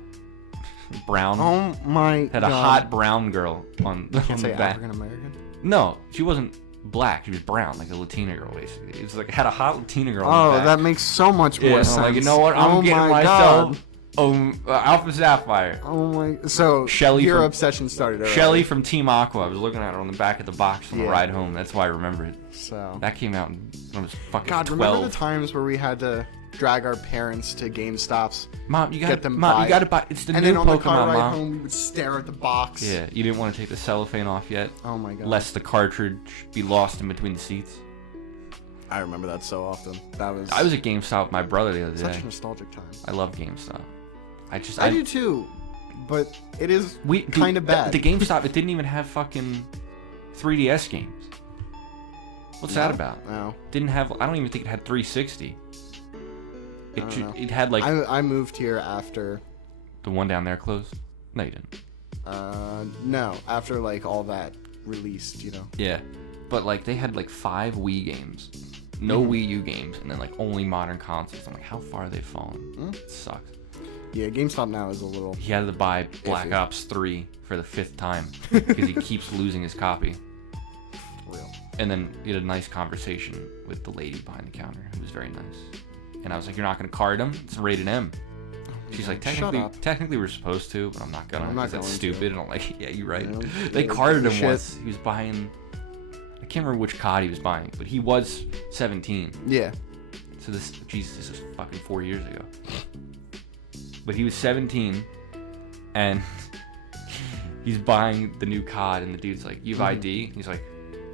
brown. Oh my God. A hot brown girl on the back. African American? No, she wasn't black. She was brown, like a Latina girl, basically. It was like had a hot Latina girl. Oh, that makes so much more sense. Like, you know what? I'm getting myself. Alpha Sapphire. Oh my! So your obsession started early. Shelly from Team Aqua. I was looking at her on the back of the box on the ride home. That's why I remember it. So that came out when I was fucking 12. Remember the times where we had to drag our parents to GameStops? Mom, you gotta buy. It's the and new then on Pokemon, the car ride Mom. home, we would stare at the box. Yeah, you didn't want to take the cellophane off yet. Oh my God! Lest the cartridge be lost in between the seats. I remember that so often. I was at GameStop with my brother the other day. Such a nostalgic time. I love GameStop. I do too, but it is kind of bad. The GameStop, it didn't even have fucking 3DS games. What's that about? No. Didn't have. I don't even think it had 360. It had like. I moved here after. The one down there closed. No, you didn't. No, after like all that released, Yeah, but like they had like 5 Wii games, no Wii U games, and then like only modern consoles. I'm like, how far have they fallen? It sucks. Yeah, GameStop now is a little... He had to buy Black Ops 3 for the 5th time because he keeps losing his copy. Real. And then he had a nice conversation with the lady behind the counter, who was very nice. And I was like, "You're not gonna card him? It's rated M." She's like, technically we're supposed to, but I'm not gonna. I'm not that's going stupid. to. And I'm like, yeah, you're right. Yeah, They carded him shit. once. He was buying, I can't remember which COD he was buying, but he was 17. Yeah. So this is fucking 4 years ago. But he was 17, and he's buying the new COD, and the dude's like, "You have ID?" He's like,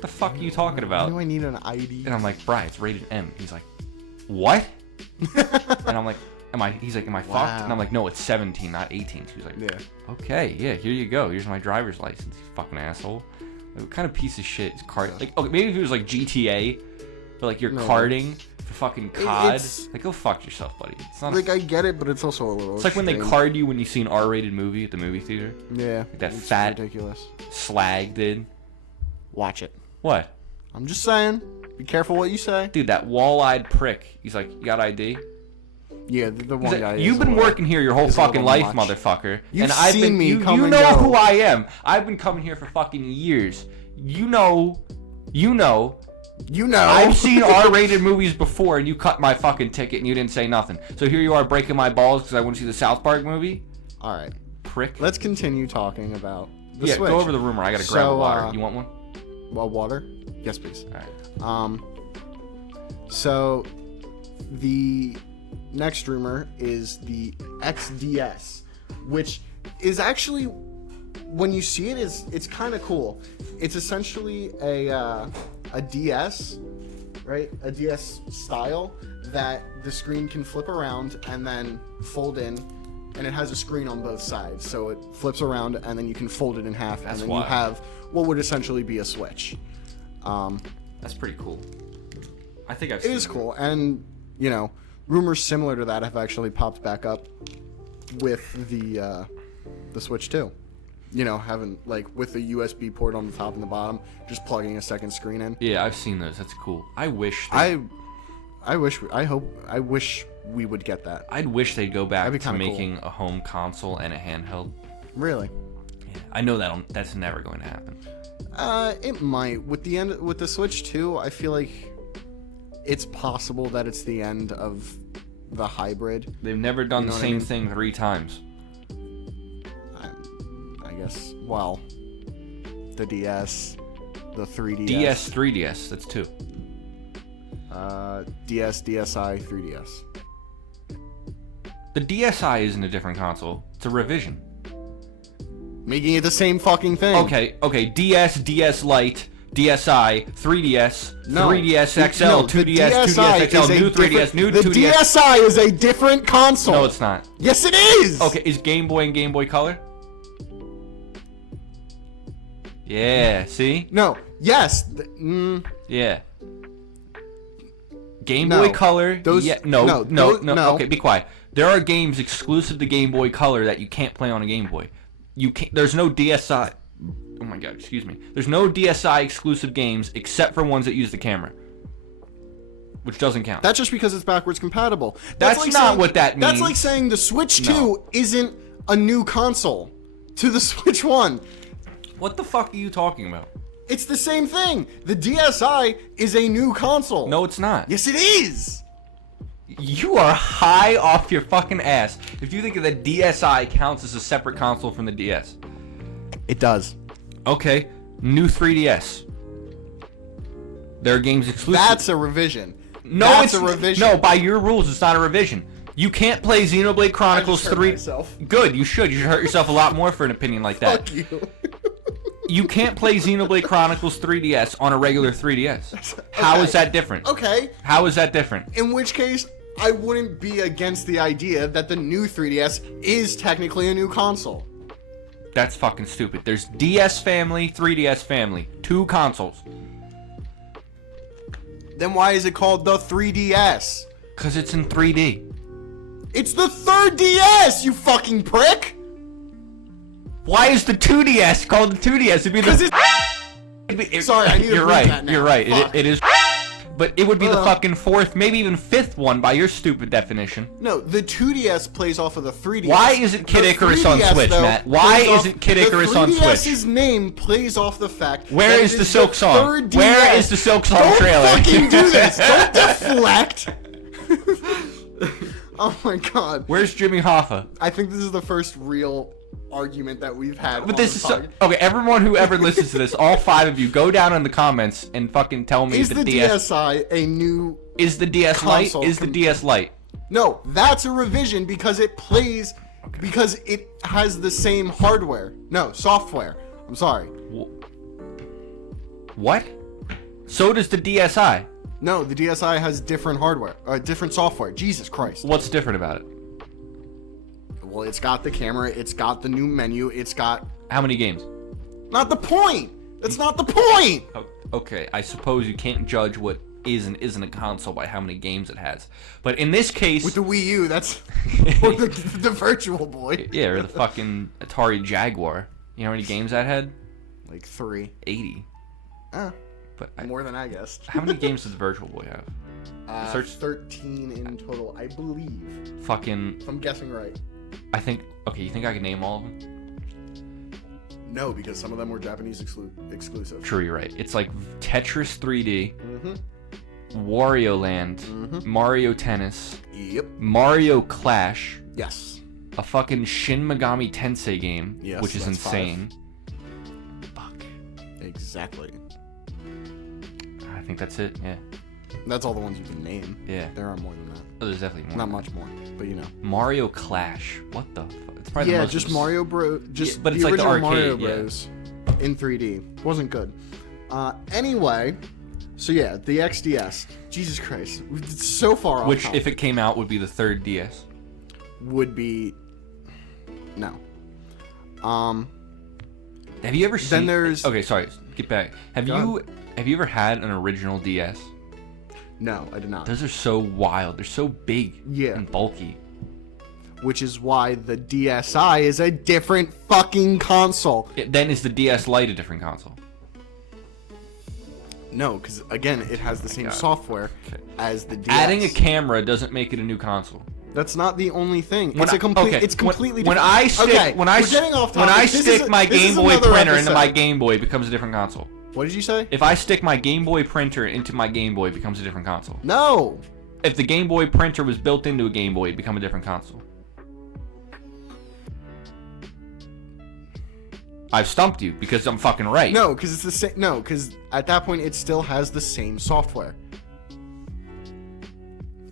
"The fuck are you talking about?" Why do I need an ID? And I'm like, "Bri, it's rated M." He's like, "What?" And I'm like, He's like, "Am I fucked?" And I'm like, "No, it's 17, not 18." So he's like, Yeah. "Okay, yeah, here you go. Here's my driver's license, you fucking asshole." Like, what kind of piece of shit is card? Like, okay, maybe if it was like GTA, but like you're carding for fucking COD. Like, go fuck yourself, buddy. It's not like, I get it, but it's also a little... It's like when they card you when you see an R-rated movie at the movie theater. Yeah. Like that it's fat ridiculous. slag did. Watch it. What? I'm just saying. Be careful what you say. Dude, that wall-eyed prick. He's like, "You got ID?" Yeah, the one Like, guy. "You've been working here your whole fucking life, motherfucker. You've I've seen been, me come you and know go. who I am. I've been coming here for fucking years. You know. I've seen R-rated movies before, and you cut my fucking ticket, and you didn't say nothing. So here you are breaking my balls because I want to see the South Park movie. All right, prick. Let's continue talking about the Switch. Go over the rumor. I gotta grab a water. You want one? Well, water? Yes, please. All right. So the next rumor is the XDS, which is actually, when you see it, it's kind of cool. It's essentially a DS, right? A DS style that the screen can flip around and then fold in, and it has a screen on both sides. So it flips around and then you can fold it in half, and then you have what would essentially be a Switch. That's pretty cool. I think I've seen it. It is cool, and you know, rumors similar to that have actually popped back up with the Switch 2. You know, having like with the USB port on the top and the bottom, just plugging a second screen in. Yeah, I've seen those. That's cool. I wish we would get that. I'd wish they'd go back to making cool. a home console and a handheld. Really? Yeah, I know that's never going to happen. It might. With the Switch 2, I feel like it's possible that it's the end of the hybrid. They've never done the same thing 3 times. I guess. Well, the DS, the 3DS. DS, 3DS. That's 2. DS, DSi, 3DS. The DSi isn't a different console. It's a revision. Making it the same fucking thing. Okay. DS, DS Lite, DSi, 3DS, 3DS XL, 2DS, 2DS XL, new 3DS, new 2DS. The DSi is a different console. No, it's not. Yes, it is. Okay, is Game Boy and Game Boy Color? Yeah, see? No. Yes. Yeah. Game Boy Color. Those, no. Okay, be quiet. There are games exclusive to Game Boy Color that you can't play on a Game Boy. You can't. There's no DSi. Oh my God, excuse me. There's no DSi exclusive games except for ones that use the camera, which doesn't count. That's just because it's backwards compatible. That's like not what that means. That's like saying the Switch 2 isn't a new console to the Switch 1. What the fuck are you talking about? It's the same thing. The DSi is a new console. No, it's not. Yes, it is. You are high off your fucking ass if you think that the DSi counts as a separate console from the DS. It does. Okay, new 3DS. There are games exclusive. That's a revision. No, That's a revision. No, by your rules, it's not a revision. You can't play Xenoblade Chronicles 3. Myself. Good, you should. You should hurt yourself a lot more for an opinion like that. Fuck you. You can't play Xenoblade Chronicles 3DS on a regular 3DS. How is that different? Okay. How is that different? In which case, I wouldn't be against the idea that the new 3DS is technically a new console. That's fucking stupid. There's DS family, 3DS family. 2 consoles. Then why is it called the 3DS? Because it's in 3D. It's the third DS, you fucking prick! Why is the 2DS called the 2DS? It'd be the... Sorry, I need to You're read right. that now. You're right. Fuck. It is... but it would be the fucking fourth, maybe even fifth one by your stupid definition. No, the 2DS plays off of the 3DS. Why isn't Kid Icarus on Switch, Matt? Why isn't Kid Icarus on Switch? The 3DS's name plays off the fact. Where is the Silk Song? Where is the Silk Song trailer? Don't fucking do this. Don't deflect. Oh my god. Where's Jimmy Hoffa? I think this is the first real argument that we've had. But this is okay. Everyone who ever listens to this, all 5 of you, go down in the comments and fucking tell me is the DSi a new? Is the DS Lite? Is the DS Lite? No, that's a revision because it plays because it has the same hardware. No, software. I'm sorry. What? So does the DSi. No, the DSi has different hardware, different software. Jesus Christ. What's different about it? Well, it's got the camera, it's got the new menu, it's got... How many games? Not the point! That's not the point! Okay, I suppose you can't judge what is and isn't a console by how many games it has. But in this case... With the Wii U, that's... or the Virtual Boy. Yeah, or the fucking Atari Jaguar. You know how many games that had? Like 3. 80. But more than I guessed. How many games does the Virtual Boy have? 13 in total, I believe. Fucking... If I'm guessing right. I think... Okay, you think I can name all of them? No, because some of them were Japanese exclusive. True, you're right. It's like Tetris 3D, Wario Land, Mario Tennis, Mario Clash, yes, a fucking Shin Megami Tensei game, which is insane. 5. Fuck. Exactly. I think that's it, yeah. That's all the ones you can name. Yeah. There are more than that. Oh, there's definitely more. Not much more, but you know. Mario Clash. What the fuck? It's probably the most just Mario Bros. Just but it's the like the original arcade, Mario Bros. In 3D. Wasn't good. Anyway, so yeah, the XDS. Jesus Christ. It's so far off. Which, if it came out, would be the third DS. Would be... No. Have you ever seen... Then there's... Okay, sorry. Get back. Have you ever had an original DS? No, I did not. Those are so wild. They're so big and bulky. Which is why the DSi is a different fucking console. Then is the DS Lite a different console? No, because again, it has the same software as the DS. Adding a camera doesn't make it a new console. That's not the only thing. It's completely different. When I stick my Game Boy printer into my Game Boy, it becomes a different console. What did you say? If I stick my Game Boy printer into my Game Boy, it becomes a different console. No. If the Game Boy printer was built into a Game Boy, it becomes a different console. I've stumped you because I'm fucking right. No, because it's the same. No, because at that point it still has the same software.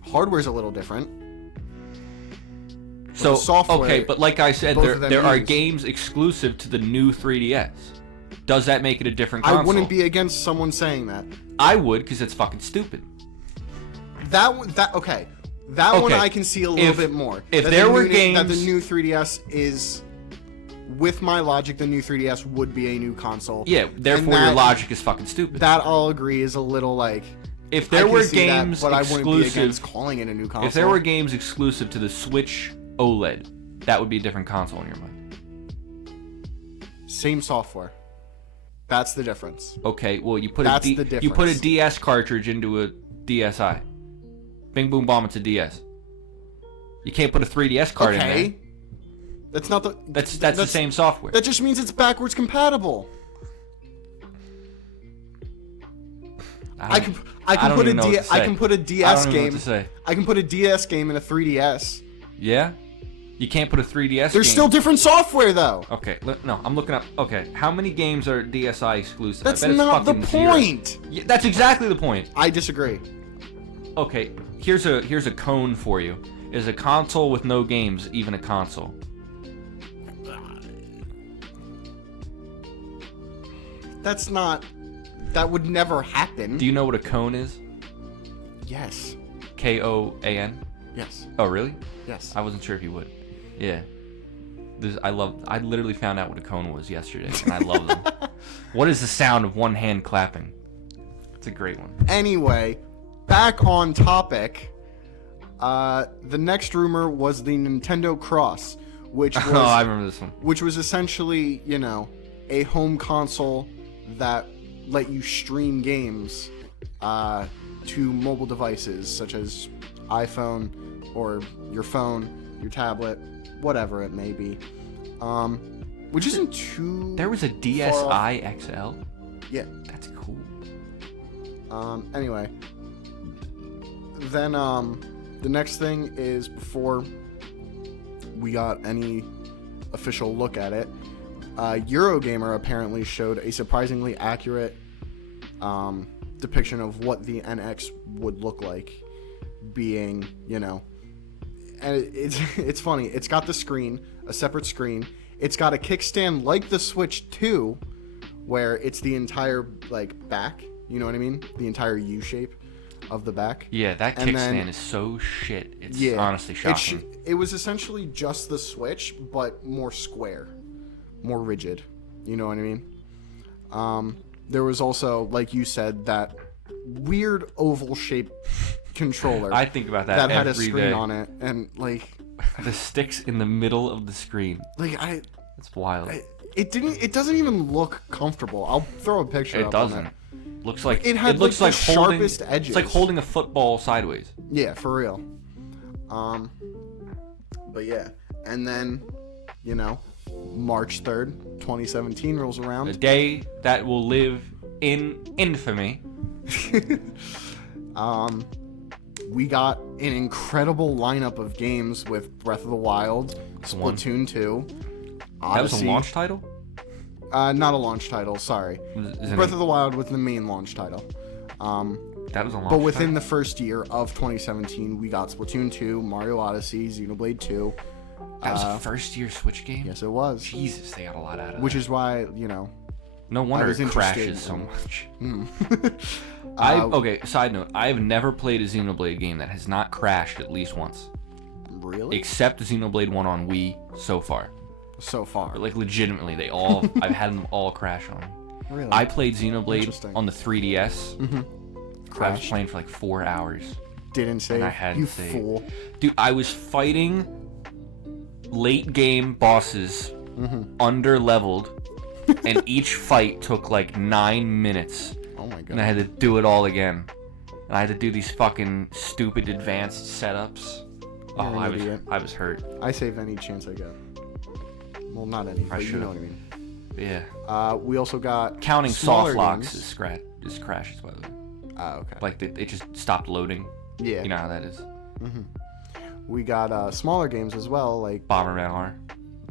Hardware's a little different. So okay, but like I said, there are games exclusive to the new 3DS. Does that make it a different console? I wouldn't be against someone saying that. I would, because it's fucking stupid. That one I can see a little bit more. If there were games that the new 3DS is, with my logic, the new 3DS would be a new console. Yeah, therefore your logic is fucking stupid. That I'll agree is a little like. If there were games but I wouldn't be against calling it a new console. If there were games exclusive to the Switch OLED, that would be a different console in your mind. Same software. That's the difference. Okay, well you put a DS cartridge into a DSi. Bing boom bomb, it's a DS. You can't put a 3DS card in there. That's not the. That's the same software. That just means it's backwards compatible. I can put a DS game. I can put a DS game in a 3DS. Yeah. You can't put a 3DS There's still different software, though. Okay, no, I'm looking up... Okay, how many games are DSi exclusive? That's not the point! Yeah, that's exactly the point. I disagree. Okay, here's a cone for you. Is a console with no games even a console? That's not... That would never happen. Do you know what a cone is? Yes. K-O-A-N? Yes. Oh, really? Yes. I wasn't sure if you would. Yeah. I literally found out what a cone was yesterday, and I love them. What is the sound of one hand clapping? It's a great one. Anyway, back on topic. The next rumor was the Nintendo Cross, which was... Oh, I remember this one. Which was essentially, a home console that let you stream games to mobile devices such as iPhone or your phone, your tablet, whatever it may be. Which isn't too. There was a DSi XL? Yeah. That's cool. Anyway. Then, the next thing is, before we got any official look at it, Eurogamer apparently showed a surprisingly accurate depiction of what the NX would look like, being, and it's funny. It's got the screen, a separate screen. It's got a kickstand like the Switch 2, where it's the entire back. You know what I mean? The entire U shape of the back. Yeah, that kickstand is so shit. It's honestly shocking. It was essentially just the Switch, but more square, more rigid. You know what I mean? There was also, like you said, that weird oval shaped controller. I think about that had a every screen day. on it, and the sticks in the middle of the screen. It's wild. It doesn't even look comfortable. I'll throw a picture. It doesn't. Looks like it looks like the holding, sharpest edges. It's like holding a football sideways. Yeah, for real. But yeah, and then, March 3rd, 2017 rolls around. A day that will live in infamy. We got an incredible lineup of games with Breath of the Wild, Splatoon 2, Odyssey. That was a launch title? Not a launch title, sorry. Breath of the Wild was the main launch title. That was a launch But within title? the first year of 2017, we got Splatoon 2, Mario Odyssey, Xenoblade 2. That was a first-year Switch game? Yes, it was. Jesus, they got a lot out of Which that. is why, No wonder was it interested crashes so much. Mm. Okay, side note. I have never played a Xenoblade game that has not crashed at least once. Really? Except Xenoblade 1 on Wii so far. So far. Legitimately, I've had them all crash on me. Really? I played Xenoblade on the 3DS. Mm-hmm. I was playing for like 4 hours. Didn't save. And I hadn't you saved. fool. Dude, I was fighting late game bosses under leveled, and each fight took like 9 minutes. Oh my god. And I had to do it all again. And I had to do these fucking stupid advanced setups. You're I an idiot. was hurt. I save any chance I get. Well, not any, but you should've. know what I mean. Yeah. We also got Counting smaller soft locks games. is crashes, by the way. Okay. Like it just stopped loading. Yeah. You know how that is. We got smaller games as well, like Bomberman R.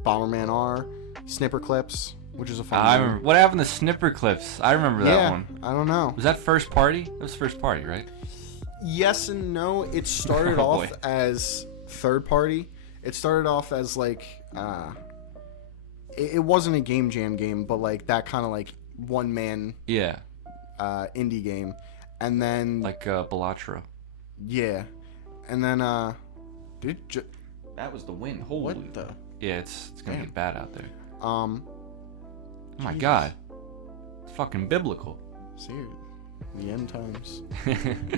Bomberman R, Snipper Clips, which is a fun I game. remember. What happened to Snipper Clips? I remember that Yeah, one. I don't know. Was that first party? That was first party, right? Yes and no. It started Oh, off boy. as third party. It started off as it wasn't a game jam game, but like that kind of like one man Yeah. indie game, and then Like Balatro. yeah, and then That was the win. Holy. what the Yeah, it's gonna Damn. get bad out there. um Oh my Jesus. god. It's fucking biblical. see the end times.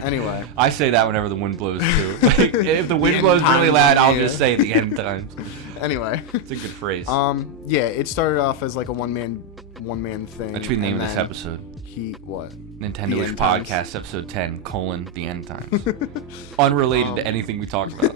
Anyway, I say that whenever the wind blows too. Like, if the wind end blows really times, loud, I'll yeah. just say the end times. anyway, It's a good phrase. yeah, it started off as like a one man thing. That should be the name of and this then episode. What? Nintendoish end times. Podcast, episode 10, the end times. Unrelated to anything we talked about.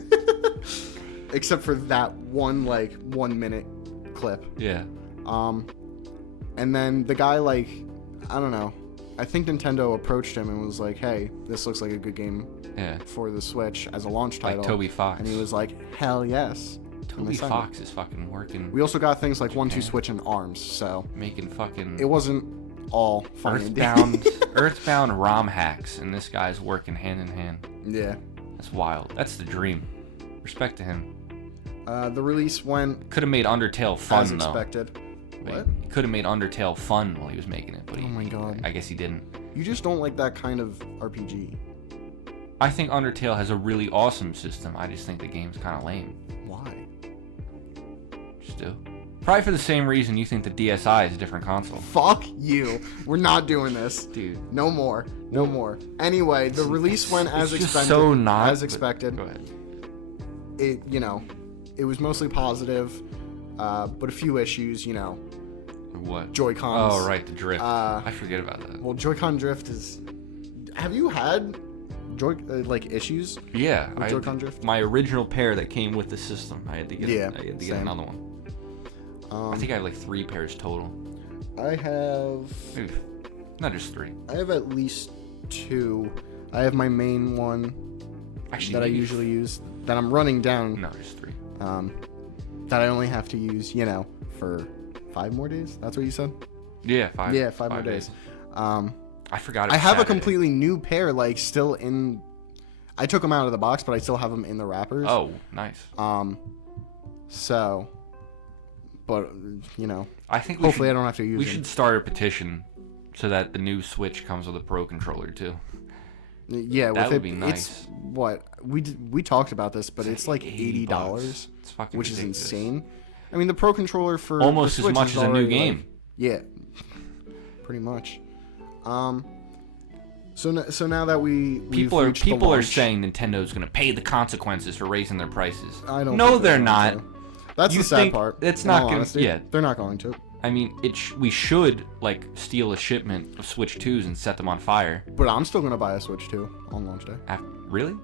Except for that one 1 minute clip. Yeah. And then the guy I don't know. I think Nintendo approached him and was like, "Hey, this looks like a good game Yeah. for the Switch as a launch title." Like Toby Fox. And he was like, "Hell yes." And Toby they signed Fox is fucking working. We also got things like 1-2 Switch and ARMS, so Making fucking it wasn't all fun and Earthbound ROM hacks, and this guy's working hand in hand. Yeah. That's wild. That's the dream. Respect to him. The release went Could have made Undertale fun as though. expected. What? He could have made Undertale fun while he was making it, but Oh my god. I guess he didn't. You just don't like that kind of RPG. I think Undertale has a really awesome system. I just think the game's kind of lame. Why? Just do. Probably for the same reason you think the DSi is a different console. Fuck you. We're not doing this. Dude. No more. No more. Anyway, the release went as it's just expected. so not, as but- expected. Go ahead. It it was mostly positive, but a few issues. What? Joy-Cons. Oh, right, the drift. I forget about that. Well, Joy-Con drift is. Have you had issues? Yeah, with Joy-Con drift? My original pair that came with the system. I had to get same. another one. I think I have like 3 pairs total. I have... Maybe, not just 3. I have at least 2. I have my main one that I usually use, that I'm running down. No, just 3. That I only have to use, for 5 more days? That's what you said? Yeah, 5. Yeah, 5 more days. I forgot. I have a completely new pair, still in. I took them out of the box, but I still have them in the wrappers. Oh, nice. So, but I think hopefully I don't have to use them. We should start a petition so that the new Switch comes with a Pro controller too. Yeah, that would be nice. It's what we talked about this, but it's like $80, which is insane. I mean, the Pro controller for almost the as Switch much is as a new game. Yeah, pretty much. So now that people are saying Nintendo's going to pay the consequences for raising their prices. I don't. No, they're not. That's the sad part. It's not going to. Yeah, they're not going to. I mean, we should steal a shipment of Switch 2s and set them on fire. But I'm still gonna buy a Switch 2 on launch day. Really?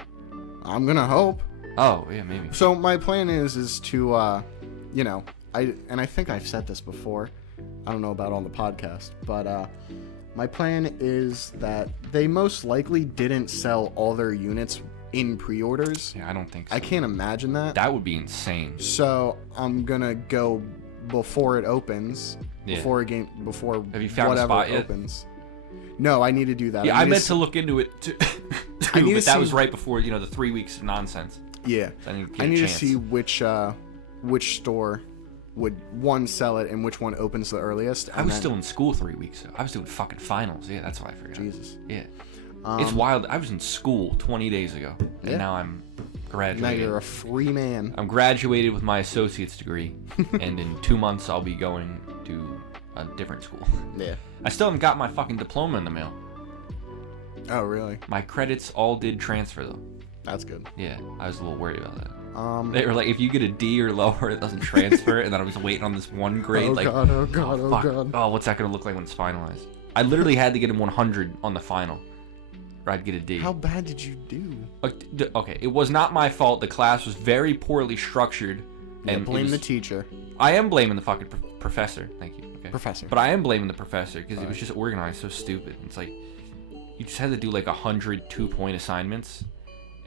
I'm gonna hope. Oh yeah, maybe. So my plan is to, I think I've said this before. I don't know about on the podcast, but my plan is that they most likely didn't sell all their units in pre-orders. Yeah, I don't think so. I can't imagine that. That would be insane. So I'm gonna go before it opens. Yeah. Before Have you found a spot yet? Opens. No, I need to do that. Yeah, I meant to look into it too, but that was right before the 3 weeks of nonsense. Yeah, So I need to see which store would sell it and which one opens the earliest. I was still in school 3 weeks ago. I was doing fucking finals. Yeah, that's why I forgot. Jesus. Yeah. It's wild. I was in school 20 days ago, and now I'm graduated. Now you're a free man. I'm graduated with my associate's degree, and in 2 months I'll be going to a different school. Yeah. I still haven't got my fucking diploma in the mail. Oh, really? My credits all did transfer, though. That's good. Yeah, I was a little worried about that. They were like, if you get a D or lower, it doesn't transfer, and then I was waiting on this one grade. Oh, God, oh, God, oh, God. Oh, what's that going to look like when it's finalized? I literally had to get a 100 on the final, or I'd get a D. How bad did you do? Okay, it was not my fault. The class was very poorly structured. And blame the teacher. I am blaming the fucking professor. Thank you. Okay. Professor. But I am blaming the professor because it was just organized so stupid. It's like, you just had to do 100 2-point assignments.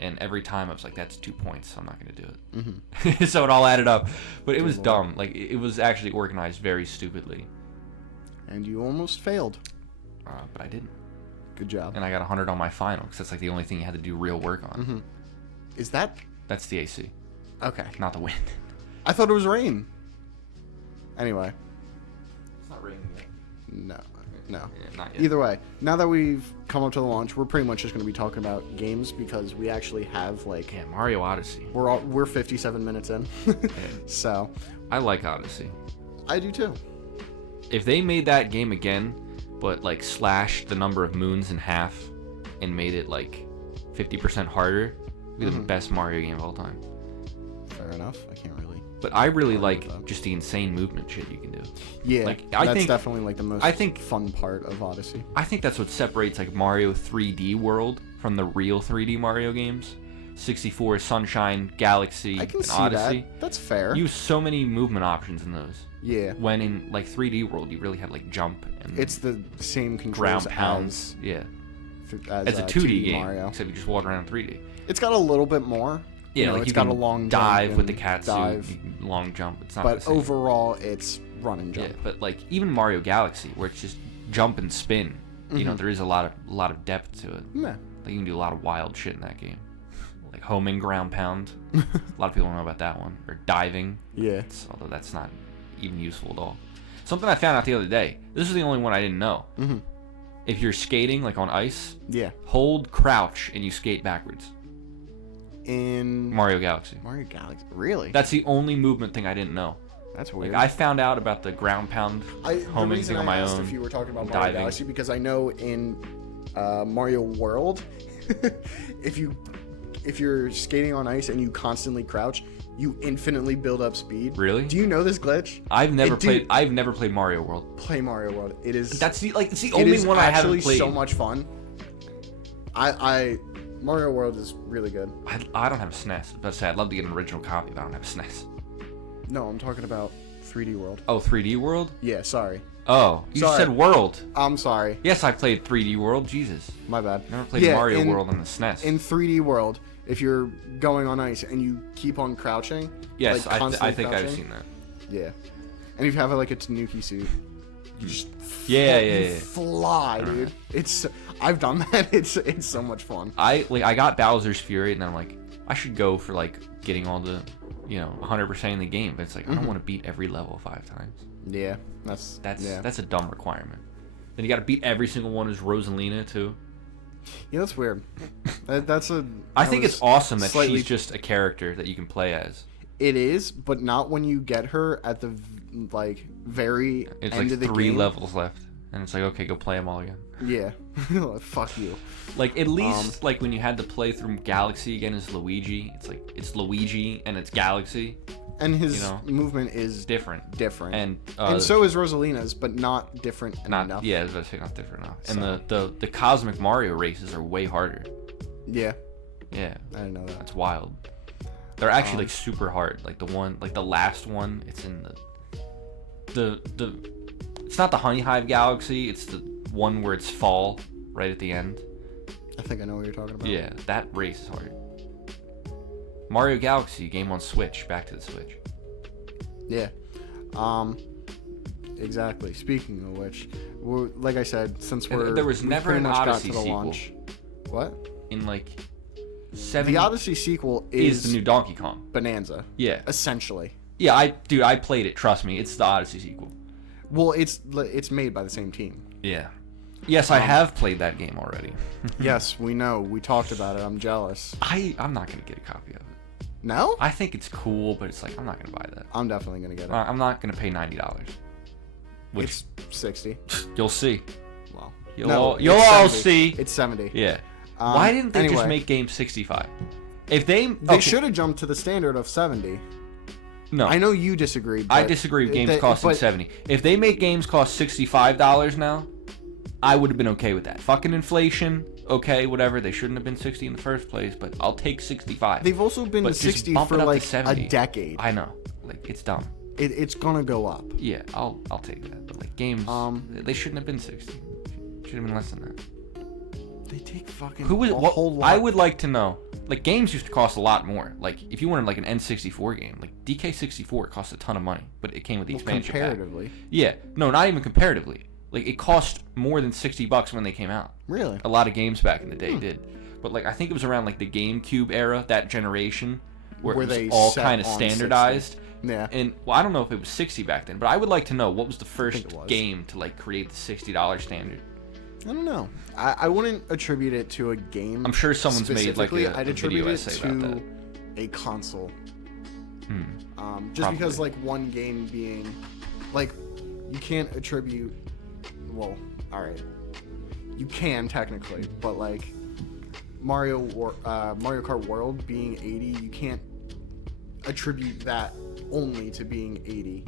And every time I was like, that's 2 points, so I'm not going to do it. Mm-hmm. So it all added up. But it was dumb. It was actually organized very stupidly. And you almost failed. But I didn't. Good job. And I got 100 on my final, because that's the only thing you had to do real work on. Mm-hmm. Is that? That's the AC. Okay. Not the wind. I thought it was rain. Anyway. It's not raining yet. No. Yeah, not yet. Either way, now that we've come up to the launch, we're pretty much just going to be talking about games because we actually have Mario Odyssey. We're 57 minutes in. So I like Odyssey. I do too. If they made that game again, but slashed the number of moons in half and made it 50% harder, it'd be the best Mario game of all time. Fair enough. I can't really. But I really like just the insane movement shit you can do. Yeah, that's definitely the most fun part of Odyssey. I think that's what separates Mario 3D World from the real 3D Mario games. 64, Sunshine, Galaxy, I can and see Odyssey. That. That's fair. You have so many movement options in those. Yeah. When in 3D World, you really had jump and it's the same controls ground pounds. As a 2D game, Mario. except you just walk around in 3D. It's got a little bit more. Yeah, it's got a long dive with the cat dive. suit, long jump. It's not. But overall, it's run and jump. Yeah, but even Mario Galaxy, where it's just jump and spin, there is a lot of depth to it. Yeah. You can do a lot of wild shit in that game, like homing, ground pound. A lot of people don't know about that one, or diving. Yeah. Although that's not even useful at all. Something I found out the other day. This is the only one I didn't know. Mm-hmm. If you're skating on ice, hold crouch and you skate backwards. In Mario Galaxy. Really? That's the only movement thing I didn't know. That's weird. I found out about the ground pound homing thing on my own. If you were talking about Mario Galaxy, because I know in Mario World, if you're skating on ice and you constantly crouch, you infinitely build up speed. Really? Do you know this glitch? I've never played Mario World. Play Mario World. It is. It's the only one I haven't played. It is actually so much fun. Mario World is really good. I don't have a SNES. I was about to say I'd love to get an original copy, but I don't have a SNES. No, I'm talking about 3D World. Oh, 3D World? Yeah, sorry. Oh, you said World. I'm sorry. Yes, I played 3D World. Jesus. My bad. Never played Mario World on the SNES. In 3D World, if you're going on ice and you keep on crouching. Yes, like, I think I've seen that. Yeah. And if you have like a Tanuki suit, you just fly, dude. I've done that. It's so much fun. I got Bowser's Fury, and then I'm like, I should go for like getting all the, 100% in the game. But it's like I don't want to beat every level 5 times. Yeah, that's a dumb requirement. Then you got to beat every single one as Rosalina too. Yeah, that's weird. I think it's awesome that she's just a character that you can play as. It is, but not when you get her at the very end of the game. It's 3 levels left, and it's like, okay, go play them all again. Yeah, fuck you. Like at least like when you had to play through Galaxy again as Luigi, it's like it's Luigi and it's Galaxy. And his movement is different, and so is Rosalina's, but not different enough. Yeah, I was about to say not different enough. So. And the Cosmic Mario races are way harder. Yeah. Yeah. I didn't know that. That's wild. They're actually like super hard. Like the last one, it's in the it's not the Honey Hive Galaxy. It's the one where it's fall right at the end. I think I know what you're talking about. Yeah, that race is hard. Mario Galaxy game on Switch. Back to the Switch. Yeah. Exactly. Speaking of which, like I said, since there was never an Odyssey sequel. Launch. What? In like 7. The Odyssey sequel is the new Donkey Kong. Bonanza. Yeah. Essentially. Yeah, I played it. Trust me, it's the Odyssey sequel. Well, it's made by the same team. Yeah. Yes, I have played that game already. Yes, we know. We talked about it. I'm jealous. I'm not gonna get a copy of it. No? I think it's cool, but it's like I'm not gonna buy that. I'm definitely gonna get it. I'm not gonna pay $90. It's 60. You'll see. Well, you'll all see. It's 70. Yeah. Why didn't they just make games 65? If they should have jumped to the standard of 70. No. I know you disagree. But I disagree with games costing 70. If they make games cost $65 now, I would have been okay with that. Fucking inflation, okay, whatever. They shouldn't have been 60 in the first place, but I'll take 65. They've also been 60 for like a decade. I know. Like, it's dumb. It's gonna go up. Yeah, I'll take that. But like games, they shouldn't have been 60. Should have been less than that. They take fucking whole lot. I would like to know. Like games used to cost a lot more. Like if you wanted like an N64 game, like DK64 cost a ton of money, but it came with the expansion comparatively. pack. Yeah, no, not even comparatively. Like it cost more than $60 when they came out. Really? A lot of games back in the day did. But like I think it was around like the GameCube era, that generation, where it was all kind of standardized. 60. Yeah. And well, I don't know if it was 60 back then, but I would like to know what was the first game to like create the $60 standard. I don't know. I wouldn't attribute it to a game. I'm sure someone's made like a video essay about that. A console. Just Probably. because like one game being, like, you can't attribute. Well, all right. You can technically, but like Mario Kart World being 80, you can't attribute that only to being 80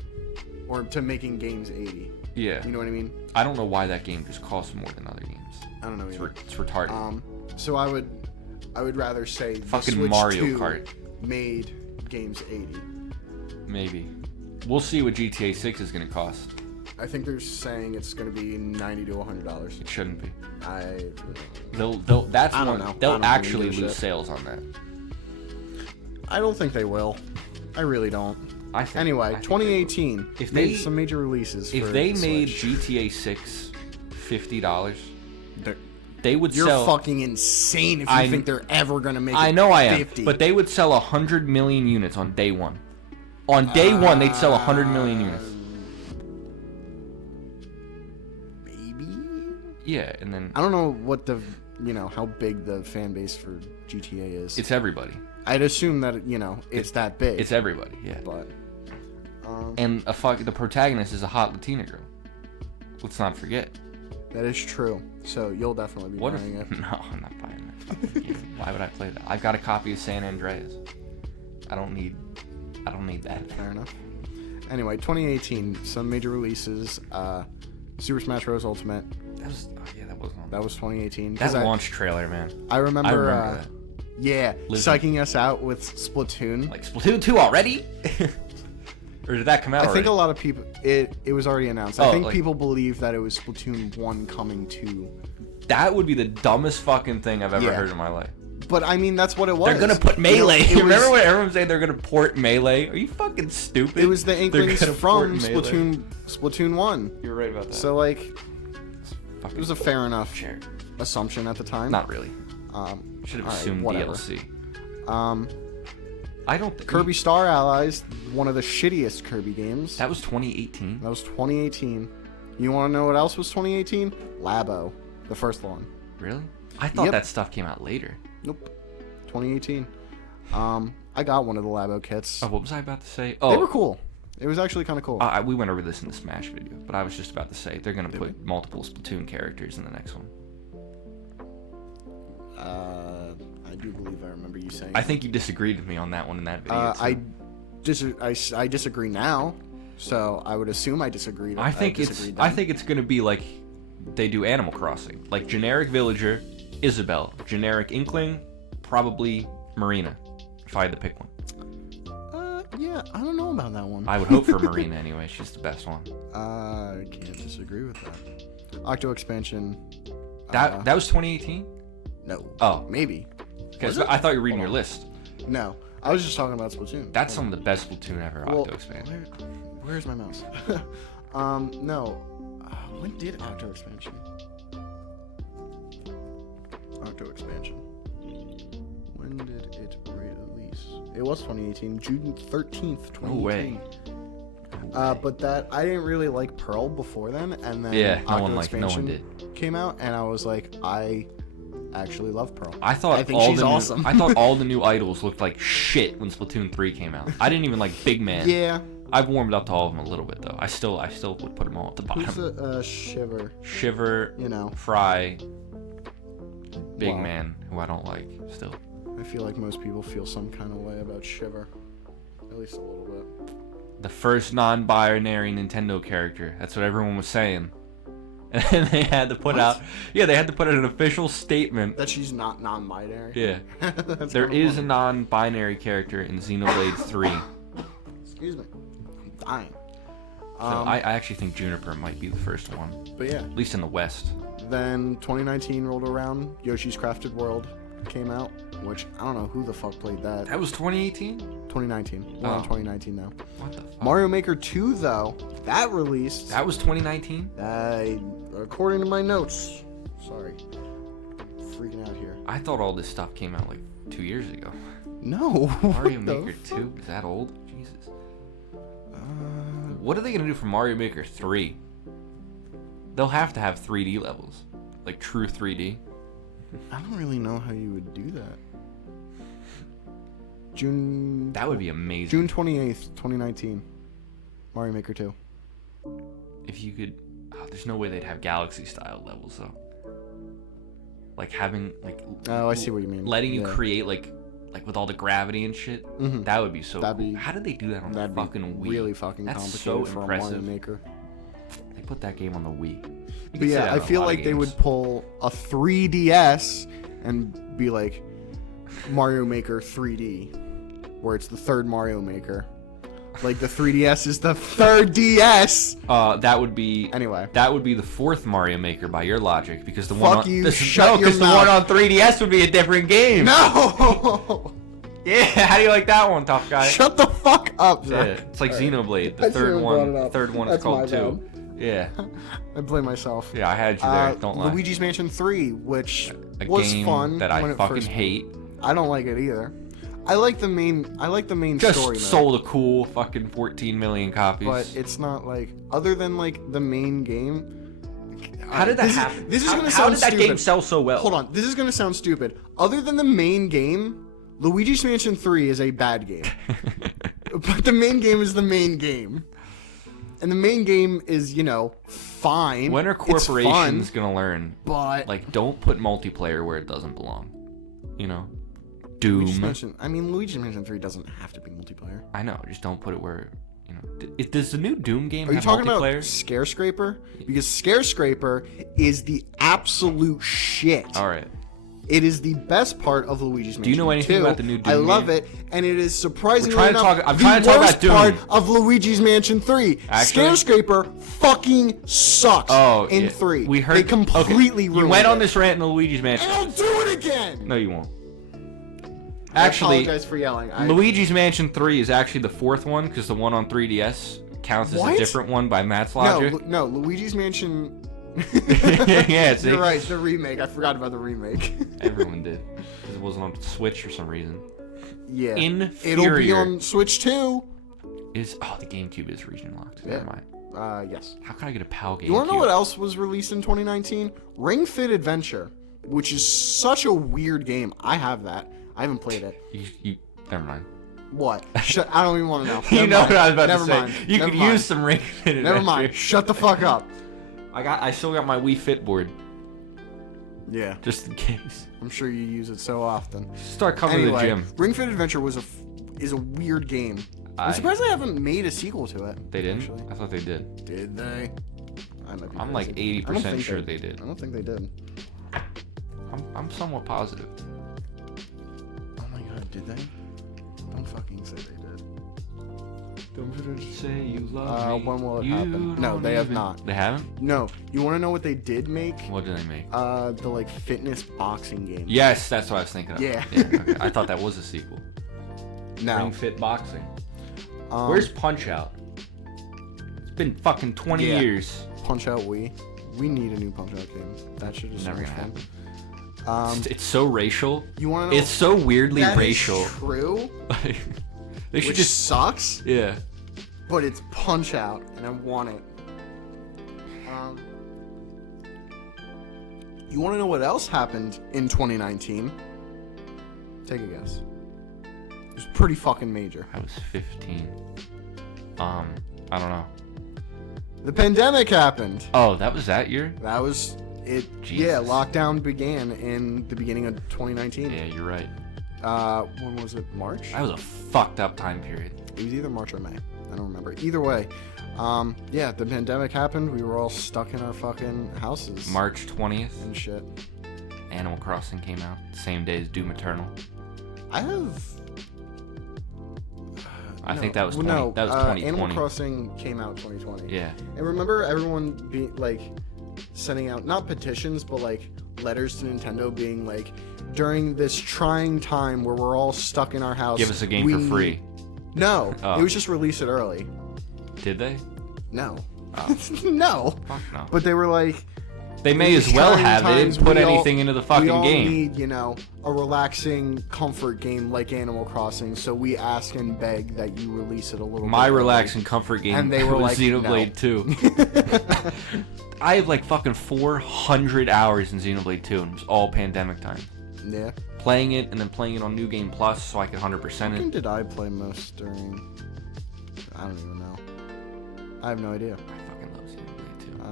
or to making games 80. Yeah. You know what I mean? I don't know why that game just costs more than other games. I don't know either. It's retarded. So I would rather say fucking the Switch Mario 2 Kart made games 80. Maybe. We'll see what GTA 6 is going to cost. I think they're saying it's going to be $90 to $100. It shouldn't be. They'll actually lose sales on that. I don't think they will. I really don't. Anyway, 2018. If made some major releases. If they made GTA 6 $50, they would You're sell. You're fucking insane if you think they're ever gonna make. I know I am, 50. but they would sell 100 million units on day one. On day one, they'd sell 100 million units. Maybe. Yeah, and then I don't know what how big the fan base for GTA is. It's everybody. I'd assume that it's that big. It's everybody, yeah. But and the protagonist is a hot Latina girl. Let's not forget. That is true. So you'll definitely be buying it. No, I'm not buying that. Why would I play that? I've got a copy of San Andreas. I don't need that. Fair enough. Anyway, 2018, some major releases. Super Smash Bros. Ultimate. That wasn't That was 2018. That launch trailer, man. I remember that. Yeah, psyching us out with Splatoon. Like, Splatoon 2 already? Or did that come out I think already? a lot of people... It was already announced. I think people believe that it was Splatoon 1 coming to... That would be the dumbest fucking thing I've ever heard in my life. But, I mean, that's what it was. They're going to put Melee. Remember when everyone said they're going to port Melee? Are you fucking stupid? It was the inklings from Splatoon 1. You're right about that. So, like, it was a fair enough assumption at the time. Not really. Should have assumed DLC. I don't think... Kirby Star Allies, one of the shittiest Kirby games. That was 2018? That was 2018. You want to know what else was 2018? Labo, the first one. Really? I thought that stuff came out later. Nope. 2018. I got one of the Labo kits. Oh, what was I about to say? Oh, they were cool. It was actually kind of cool. We went over this in the Smash video, but I was just about to say they're going to put multiple Splatoon characters in the next one. I do believe I remember you saying. I think you disagreed with me on that one in that video. I disagree now, so I would assume I disagreed. I think it's going to be like they do Animal Crossing, like generic villager, Isabelle, generic Inkling, probably Marina, if I had to pick one. Yeah, I don't know about that one. I would hope for Marina anyway. She's the best one. I can't disagree with that. Octo expansion. That was 2018. No. Oh, maybe. Because I thought you were reading your list. No, I was just talking about Splatoon. That's some of the best Splatoon ever. Octo expansion. Where's my mouse? No. When did Octo expansion? Octo expansion. When did it release? It was 2018, June 13th, 2018. No way. But that I didn't really like Pearl before then, and then Octo expansion came out, and I was like, I actually love Pearl. I think she's awesome. I thought all the new idols looked like shit when Splatoon 3 came out. I didn't even like Big Man. Yeah. I've warmed up to all of them a little bit though. I still would put them all at the bottom. Who's Shiver? Shiver. You know. Fry. Big Man, who I don't like still. I feel like most people feel some kind of way about Shiver, at least a little bit. The first non-binary Nintendo character. That's what everyone was saying. And they had to put out... Yeah, they had to put out an official statement. That she's not non-binary? Yeah. There is a non-binary character in Xenoblade 3. Excuse me. I'm dying. So I actually think Juniper might be the first one. But yeah. At least in the West. Then 2019 rolled around. Yoshi's Crafted World came out, which I don't know who the fuck played that. That was 2018? 2019. We're in 2019 now. What the fuck? Mario Maker 2, though, that released. That was 2019? According to my notes. Sorry. Freaking out here. I thought all this stuff came out like 2 years ago. No. Mario Maker 2? Is that old? Jesus. What are they going to do for Mario Maker 3? They'll have to have 3D levels. Like true 3D. I don't really know how you would do that. That would be amazing. June 28th, 2019. Mario Maker 2. If you could... Oh, there's no way they'd have Galaxy-style levels, though. Like having, like... Oh, I see what you mean. Letting you create, like with all the gravity and shit. Mm-hmm. That would be so cool. How did they do that on the fucking Wii? Really fucking complicated so for impressive. a Mario Maker. They put that game on the Wii. But yeah, I feel like they would pull a 3DS and be like Mario Maker 3D, where it's the third Mario Maker. Like the 3DS is the third DS. That would be That would be the fourth Mario Maker by your logic, because the one on the one on 3DS would be a different game. No. Yeah, how do you like that one, tough guy? Shut the fuck up, Zach. Yeah, it's like Xenoblade. The third one. The third one is called 2. Yeah. I blame myself. Yeah, I had you there. Don't lie. Luigi's Mansion 3, which a was game fun that I fucking hate. I don't like it either. I like the main just story. Just sold a cool fucking 14 million copies. But it's not like, other than like the main game. How did that happen? This is gonna sound stupid. How did that game sell so well? Hold on, this is gonna sound stupid. Other than the main game, Luigi's Mansion 3 is a bad game. But the main game is the main game. And the main game is, fine. When are corporations gonna learn? But like, don't put multiplayer where it doesn't belong. Doom. Luigi's Mansion 3 doesn't have to be multiplayer. I know, just don't put it where You know, does the new Doom game Are you have talking about multiplayer? Scarescraper? Because Scarescraper is the absolute shit. All right. It is the best part of Luigi's Mansion 2. Do you know anything about the new Doom I love game? it, and it is surprisingly I'm trying to talk about Doom. part of Luigi's Mansion 3. Actually? Scarescraper fucking sucks in 3. We heard they completely ruined You went on it. this rant in the Luigi's Mansion. And I'll do it again! No, you won't. I Actually, apologize for yelling. Luigi's Mansion 3 is actually the fourth one because the one on 3DS counts as a different one by Matt's logic. No, Luigi's Mansion... Yeah, see? You're right, the remake. I forgot about the remake. Everyone did. Because it wasn't on Switch for some reason. Yeah. Inferior. It'll be on Switch too. The GameCube is region locked. Yeah. Never mind. Yes. How can I get a PAL GameCube? You wanna know what else was released in 2019? Ring Fit Adventure, which is such a weird game. I have that. I haven't played it. You never mind. What? I don't even want to know. You know what I was about Never to say. mind. You Never could mind. use some Ring Fit Adventure. Never mind. Shut the fuck up. I still got my Wii Fit board. Yeah. Just in case. I'm sure you use it so often. Start coming to the gym. Ring Fit Adventure is a weird game. I'm surprised they haven't made a sequel to it. They didn't? Actually. I thought they did. Did they? I'm like 80% sure they did. I don't think they did. I'm somewhat positive. Oh my god, did they? Don't fucking say they did. Don't say you love me. When will it happen? No, they have not. They haven't? No. You want to know what they did make? What did they make? The like fitness boxing game. Yes, that's what I was thinking of. Yeah. Okay. I thought that was a sequel. No. Ring Fit Boxing. Where's Punch Out? It's been fucking 20 years. Punch Out Wii. We need a new Punch Out game. That should just Never be gonna fun. happen. It's so racial. You want to know? It's so weirdly that racial. Is true. They should Which just sucks. Yeah. But it's Punch Out, and I want it. You want to know what else happened in 2019? Take a guess. It was pretty fucking major. I was 15. I don't know. The pandemic happened. Oh, that was that year? That was it. Jesus. Yeah, lockdown began in the beginning of 2019. Yeah, you're right. When was it? March? That was a fucked up time period. It was either March or May. I don't remember. Either way, yeah, the pandemic happened. We were all stuck in our fucking houses. March 20th. And shit. Animal Crossing came out. Same day as Doom Eternal. I have... I think that was 2020. Animal Crossing came out 2020. Yeah. And remember everyone being like sending out not petitions but like letters to Nintendo being like, during this trying time where we're all stuck in our house, give us a game for free. No, Oh. it was just release it early. Did they? No. Oh. No. Fuck no. But they were like, They may as well have. They didn't put anything into the fucking we all game. need, you know, a relaxing comfort game like Animal Crossing, so we ask and beg that you release it a little My bit early. relaxing comfort game And they were was like, Xenoblade 2. I have like fucking 400 hours in Xenoblade 2, and it was all pandemic time. Yeah. Playing it and then playing it on New Game Plus so I could 100% When it. did I play most during... I don't even know. I have no idea. I fucking love Xenoblade 2.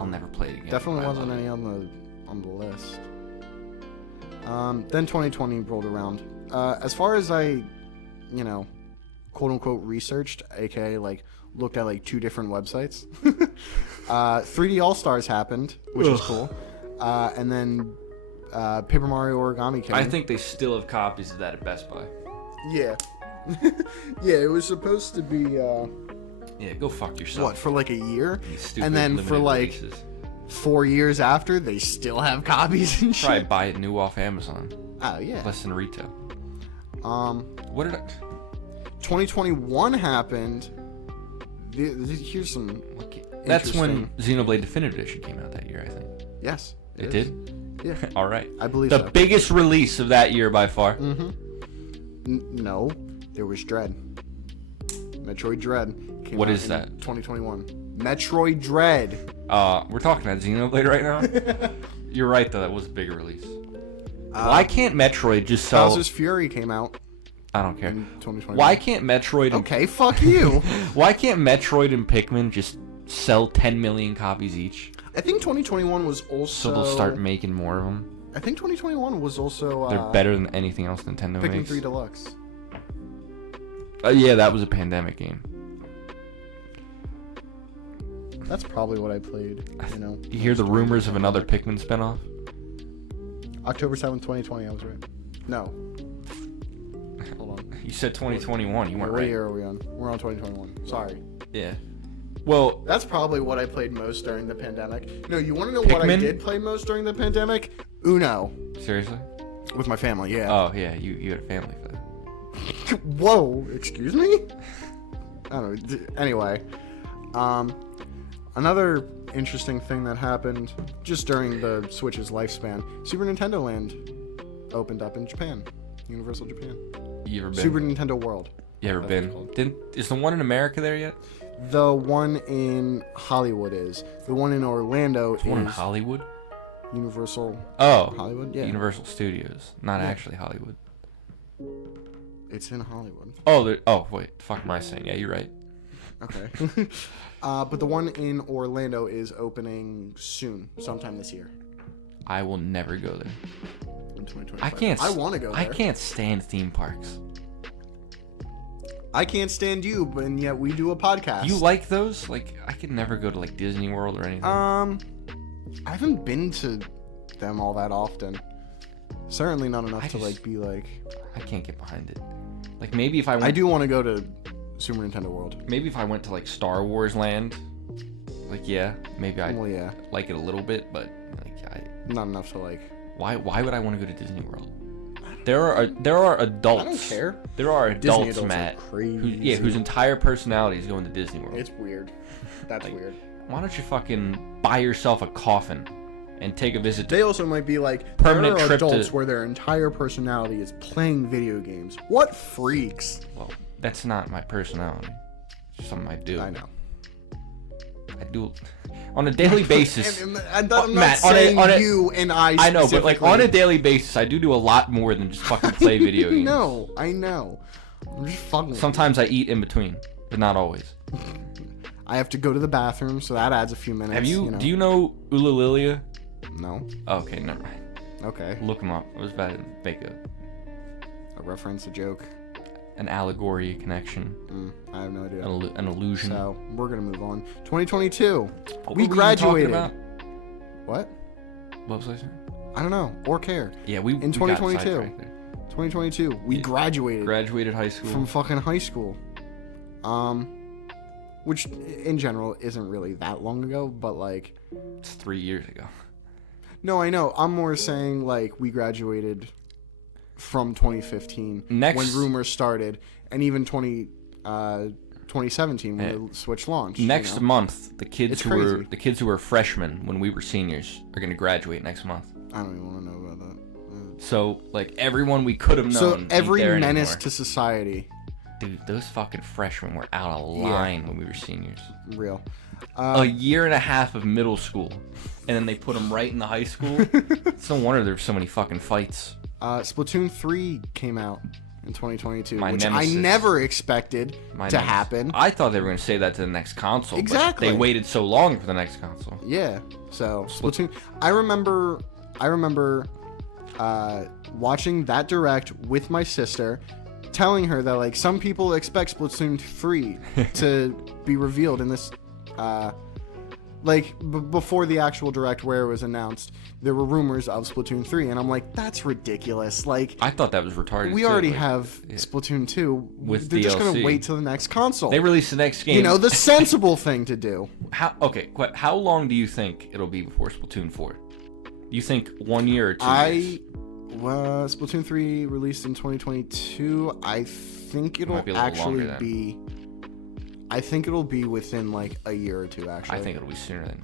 I'll never play it again. Definitely but I wasn't love any on the list. Then 2020 rolled around. As far as I, you know, quote unquote researched, aka like looked at like 2 different websites. 3D All Stars happened, which was cool. And then Paper Mario Origami came. I think they still have copies of that at Best Buy. Yeah. Yeah, it was supposed to be Yeah, go fuck yourself. what, for like a year? These stupid And then for limited like releases. 4 years after, they still have copies and shit. Probably buy it new off Amazon. Oh yeah. Less than retail. What did I... 2021 happened. Here's some. That's when Xenoblade Definitive Edition came out that year, I think. Yes. It is. did? Yeah. All right. I believe the so. biggest release of that year by far. No, there was Dread. Metroid Dread. Came What out is in that? 2021. Metroid Dread. We're talking about Xenoblade right now? You're right, though. That was a bigger release. Why can't Metroid just sell... Bowser's Fury came out I don't care. in 2021. Why can't Metroid... And... Okay, fuck you. Why can't Metroid and Pikmin just sell 10 million copies each? I think 2021 was also... So they'll start making more of them? I think 2021 was also... They're better than anything else Nintendo Pikmin makes. 3 Deluxe. Yeah, that was a pandemic game. That's probably what I played. You hear the rumors of another Pikmin spinoff? October 7th, 2020. I was right. No. Hold on. You said 2021. You weren't right. What year are we on? We're on 2021. Sorry. Yeah. Well, that's probably what I played most during the pandemic. No, you want to know what I did play most during the pandemic? Uno. Seriously? With my family, yeah. Oh, yeah. You had a family for that. Whoa. Excuse me? I don't know. Anyway. Another interesting thing that happened just during the Switch's lifespan, Super Nintendo Land opened up in Japan. Universal Japan. You ever been? Super Nintendo World. You ever been? Is the one in America there yet? The one in Hollywood is. The one in Orlando is. The one in Hollywood? Universal. Oh. Hollywood? Yeah. Universal Studios. Not actually Hollywood. It's in Hollywood. Oh, wait. The fuck am I saying? Yeah, you're right. Okay. But the one in Orlando is opening soon, sometime this year. I will never go there. In 2025. I want to go there. I can't stand theme parks. I can't stand you, but yet we do a podcast. You like those? Like, I could never go to like Disney World or anything. I haven't been to them all that often. Certainly not enough to like be like. I can't get behind it. Like maybe if I went. I do want to go to Super Nintendo World. Maybe if I went to like Star Wars Land, like maybe I'd like it a little bit, but like not enough to like. Why would I want to go to Disney World? There are adults. I don't care. There are adults, adults Matt, crazy. whose entire personality is going to Disney World. It's weird. That's like, weird. Why don't you fucking buy yourself a coffin and take a visit? They also might be like permanent there are trip adults to... where their entire personality is playing video games. What freaks? Well, that's not my personality. It's something I do. I know. I do on a daily basis. I'm not saying you and I. I know, but like on a daily basis, I do a lot more than just fucking play video games. No, I know. I'm just fucking. Sometimes I eat in between, but not always. I have to go to the bathroom, so that adds a few minutes. Have you? Do you know Ulalilia? No. Oh, okay, never mind. Okay. Look him up. I was about to make a reference, a joke. An allegory, a connection. I have no idea. An illusion. So we're gonna move on. 2022. What we were graduated. About? What? What was I saying? I don't know or care. Yeah, in 2022. 2022, we graduated. Graduated high school. From fucking high school. Which in general isn't really that long ago, but like. It's 3 years ago. No, I know. I'm more saying like we graduated from 2015 when rumors started, and even 2017 when the Switch launched. Next month, the kids who were freshmen when we were seniors are gonna graduate next month. I don't even want to know about that. So like everyone we could have known. So every menace anymore. To society. Dude, those fucking freshmen were out of line when we were seniors. Real. A year and a half of middle school, and then they put them right in the high school. It's no wonder there's so many fucking fights. Splatoon 3 came out in 2022, which nemesis. I never expected to happen. I thought they were going to say that to the next console. Exactly. But they waited so long for the next console. Yeah. So Splatoon. I remember watching that direct with my sister, telling her that like some people expect Splatoon 3 to be revealed in this. Before the actual direct where it was announced, there were rumors of Splatoon 3, and I'm like, that's ridiculous. Like, I thought that was retarded. We already have Splatoon 2. They're DLC. Just gonna wait till the next console. They release the next game. You know, the sensible thing to do. How long do you think it'll be before Splatoon 4? You think 1 year or 2 years? Splatoon 3 released in 2022. I think it'll actually be. I think it'll be within like a year or two. Actually, I think it'll be sooner than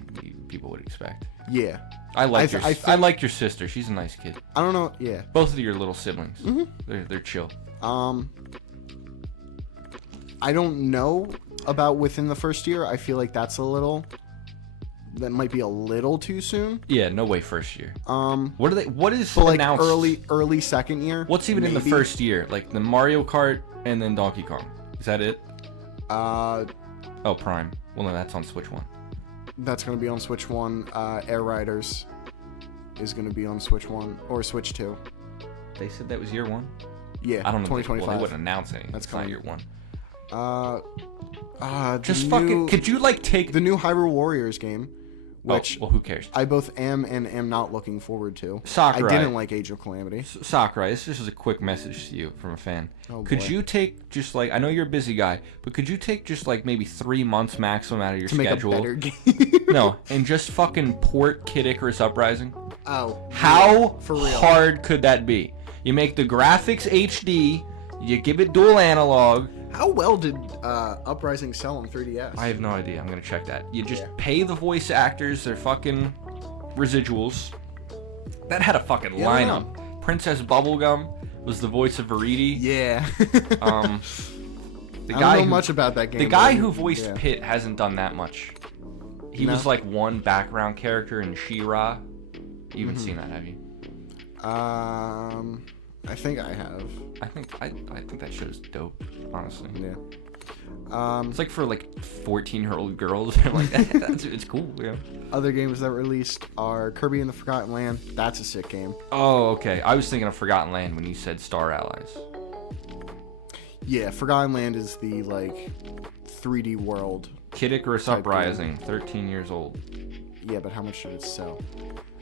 people would expect. Yeah, I like your sister. She's a nice kid. I don't know. Yeah, both of your little siblings. Mm-hmm. They're chill. I don't know about within the first year. I feel like that might be a little too soon. Yeah, no way first year. What is like announced? early second year? What's even in the first year? Like the Mario Kart and then Donkey Kong. Is that it? Prime. Well, no, that's on Switch 1. That's going to be on Switch 1. Air Riders is going to be on Switch 1 or Switch 2. They said that was year 1? Yeah, I don't know. 2025. Well, they wouldn't announce anything. That's not year 1. Just fucking. Could you like take the new Hyrule Warriors game? Which well, who cares? I both am and am not looking forward to. Sakurai. I didn't like Age of Calamity. Sakurai, this is just a quick message to you from a fan. Oh, could boy. you take just like, I know you're a busy guy, but could you take just like maybe 3 months maximum out of your schedule? Make a better game. No, and just fucking port Kid Icarus Uprising? Oh. How for real. hard could that be? You make the graphics HD, you give it dual analog. How well did Uprising sell on 3DS? I have no idea. I'm gonna check that. You just Yeah. pay the voice actors their fucking residuals. That had a fucking lineup. Princess Bubblegum was the voice of Veridi. Yeah. The I guy don't know much about that game. The guy who voiced Pit hasn't done that much. He No. was like one background character in She-Ra. You haven't seen that, have you? I think I have. I think that show's dope, honestly. Yeah. It's like for like 14-year-old girls. They're like, it's cool. Yeah. Other games that released are Kirby and the Forgotten Land. That's a sick game. Oh, okay. I was thinking of Forgotten Land when you said Star Allies. Yeah, Forgotten Land is the like 3D world. Kid Icarus type Uprising, 13 years old. Yeah, but how much did it sell?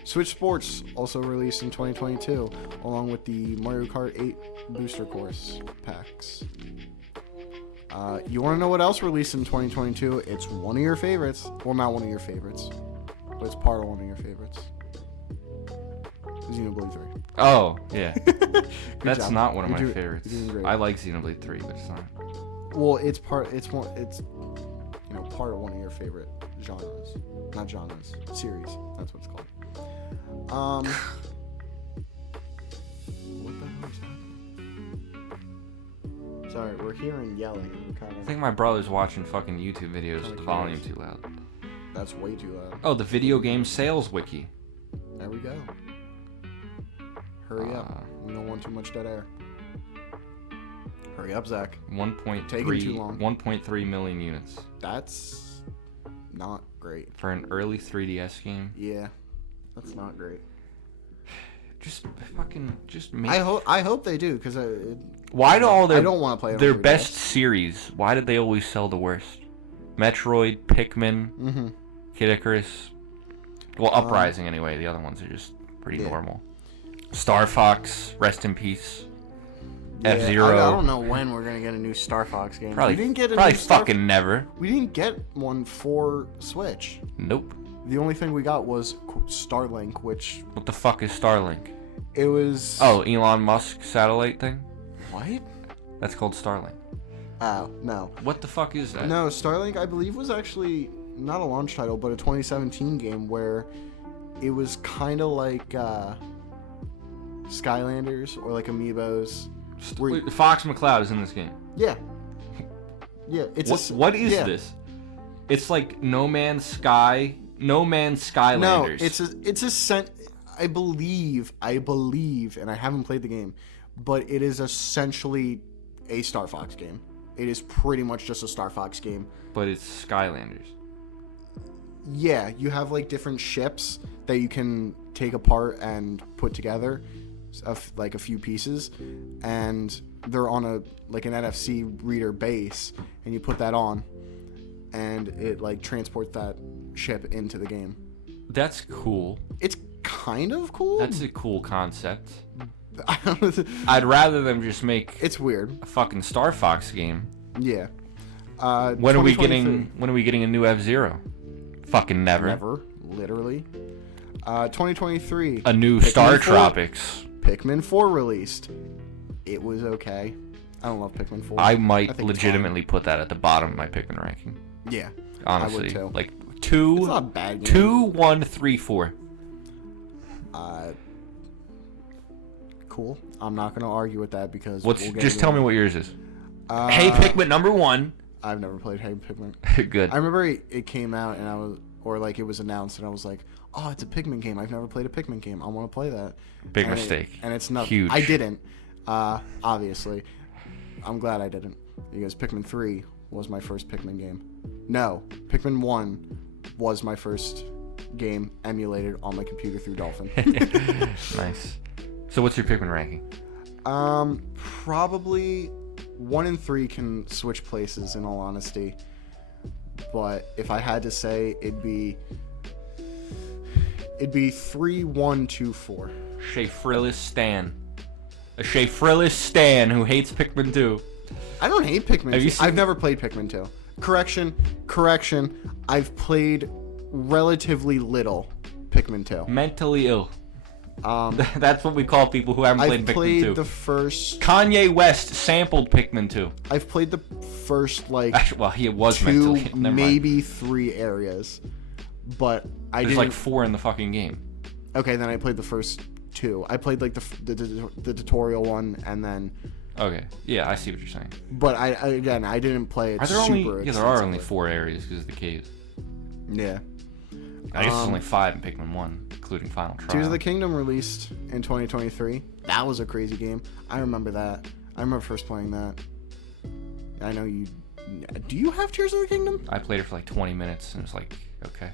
Switch Sports also released in 2022, along with the Mario Kart 8 Booster Course packs. You want to know what else released in 2022? It's one of your favorites. Well, not one of your favorites, but it's part of one of your favorites. Xenoblade 3. Oh, yeah. That's job. not one of You're my doing- favorites. you're doing great. I like Xenoblade 3, but it's not. Well, it's part of one of your favorite genres. Not genres, series. That's what it's called. What the hell is happening? Sorry, we're hearing yelling. I think my brother's watching fucking YouTube videos with the volume too loud. That's way too loud. Oh, the video game sales wiki. There we go. Hurry up. We don't want too much dead air. Hurry up, Zach. 1.3 million units. That's not great. For an early 3DS game. Yeah, that's not great. Just make. I hope they do, because Why do all their I don't want to play it on their 3DS. best series? Why did they always sell the worst? Metroid, Pikmin, Kid Icarus. Well, Uprising anyway. The other ones are just pretty normal. Star Fox, rest in peace. Yeah, F-Zero. I don't know when we're gonna get a new Star Fox game. Probably, we didn't get a probably new Star fucking never. We didn't get one for Switch. Nope. The only thing we got was Starlink, which What the fuck is Starlink? it was. Oh, Elon Musk satellite thing? What? That's called Starlink. Oh no. What the fuck is that? No, Starlink, I believe, was actually not a launch title, but a 2017 game where it was kind of like Skylanders or like Amiibos. Fox McCloud is in this game. Yeah. Yeah, it's What is this? It's like No Man's Sky, No Man's Skylanders. No, it's a I believe, and I haven't played the game, but it is essentially a Star Fox game. It is pretty much just a Star Fox game. But it's Skylanders. Yeah, you have like different ships that you can take apart and put together, of like a few pieces, and they're on an NFC reader base, and you put that on, and it like transports that ship into the game. That's cool. It's kind of cool. That's a cool concept. I'd rather them just make It's weird. a fucking Star Fox game. Yeah. When are we getting a new F-Zero? Fucking never. Never, literally. 2023. A new Pikmin Star 4 Tropics. Pikmin 4 released. It was okay. I don't love Pikmin 4. I might think it's legitimately put that at the bottom of my Pikmin ranking. fine. Yeah. Honestly, I would too. like It's not a bad game. 2, 1, 3, 4. Cool. I'm not gonna argue with that because Just tell me what yours is. Hey Pikmin number 1. I've never played Hey Pikmin. Good. I remember it came out and it was announced and I was like, oh, it's a Pikmin game. I've never played a Pikmin game. I want to play that. Big mistake. And it's not. Huge. I didn't. Obviously, I'm glad I didn't, because Pikmin 3 was my first Pikmin game. No, Pikmin 1 was my first game emulated on my computer through Dolphin. Nice. So what's your Pikmin ranking? Probably 1 and 3 can switch places, in all honesty. but if I had to say, it'd be 3-1-2-4. Shafrillis Stan. A Shafrillis Stan who hates Pikmin 2. I don't hate Pikmin 2. Have you seen... I've never played Pikmin 2. Correction. I've played relatively little Pikmin 2. Mentally ill. That's what we call people who haven't played Pikmin 2. I've played the first... Kanye West sampled Pikmin 2. I've played the first, like... Actually, well, he was 2, mentally ill. maybe 3 areas. But There's like 4 in the fucking game. Okay, then I played the first 2. I played, like, the tutorial one, and then... Okay, yeah, I see what you're saying. But, I didn't play it there are only 4 areas because of the caves. Yeah. I guess there's only 5 in Pikmin 1, including Final Trial. Tears of the Kingdom released in 2023. That was a crazy game. I remember that. I remember first playing that. I know you... Do you have Tears of the Kingdom? I played it for like 20 minutes, and it was like, okay.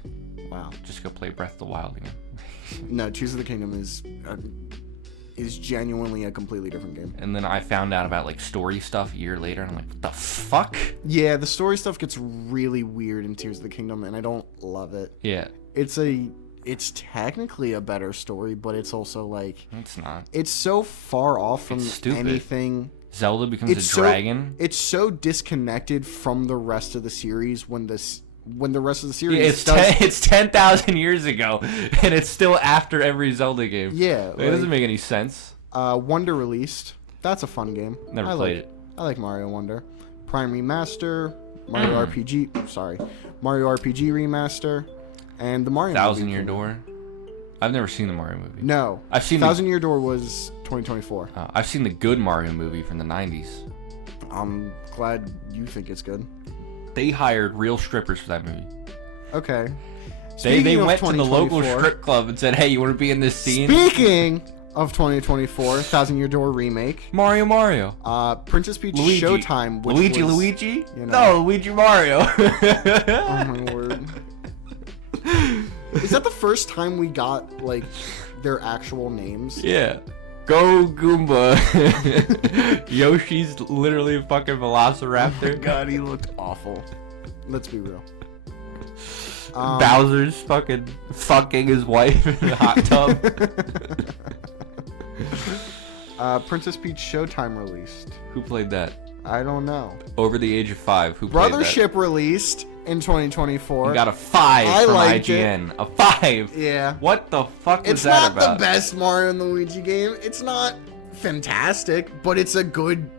Wow. Just go play Breath of the Wild again. No, Tears of the Kingdom is genuinely a completely different game. And then I found out about like story stuff a year later, and I'm like, what the fuck? Yeah, the story stuff gets really weird in Tears of the Kingdom, and I don't love it. Yeah. It's technically a better story, but it's also like... It's not. It's so far off from anything... Zelda becomes a dragon. It's so disconnected from the rest of the series when the rest of the series it's 10,000 years ago, and it's still after every Zelda game. Yeah. It doesn't make any sense. Wonder released. That's a fun game. Never played it. I like Mario Wonder. Prime Remaster, Mario RPG. Sorry. Mario RPG Remaster, and the Mario Thousand movie Year Door. I've never seen the Mario movie. No. I've seen Thousand Year Door was 2024. I've seen the good Mario movie from the 90s. I'm glad you think it's good. They hired real strippers for that movie. Okay. They went to the local strip club and said, hey, you want to be in this scene? Speaking of 2024, Thousand Year Door remake. Mario. Princess Peach Luigi. Showtime. Which Luigi? You know, no, Luigi Mario. Oh my word. Is that the first time we got, like, their actual names? Yeah. Go Goomba. Yoshi's literally a fucking velociraptor. Oh my god, he looked awful. Let's be real. Bowser's fucking his wife in the hot tub. Princess Peach Showtime released. Who played that? I don't know. Over the age of 5. Who played that? Brothership released in 2024. You got a 5 from IGN. It. A 5. Yeah. What the fuck was that about? It's not the best Mario and Luigi game. It's not fantastic, but it's a good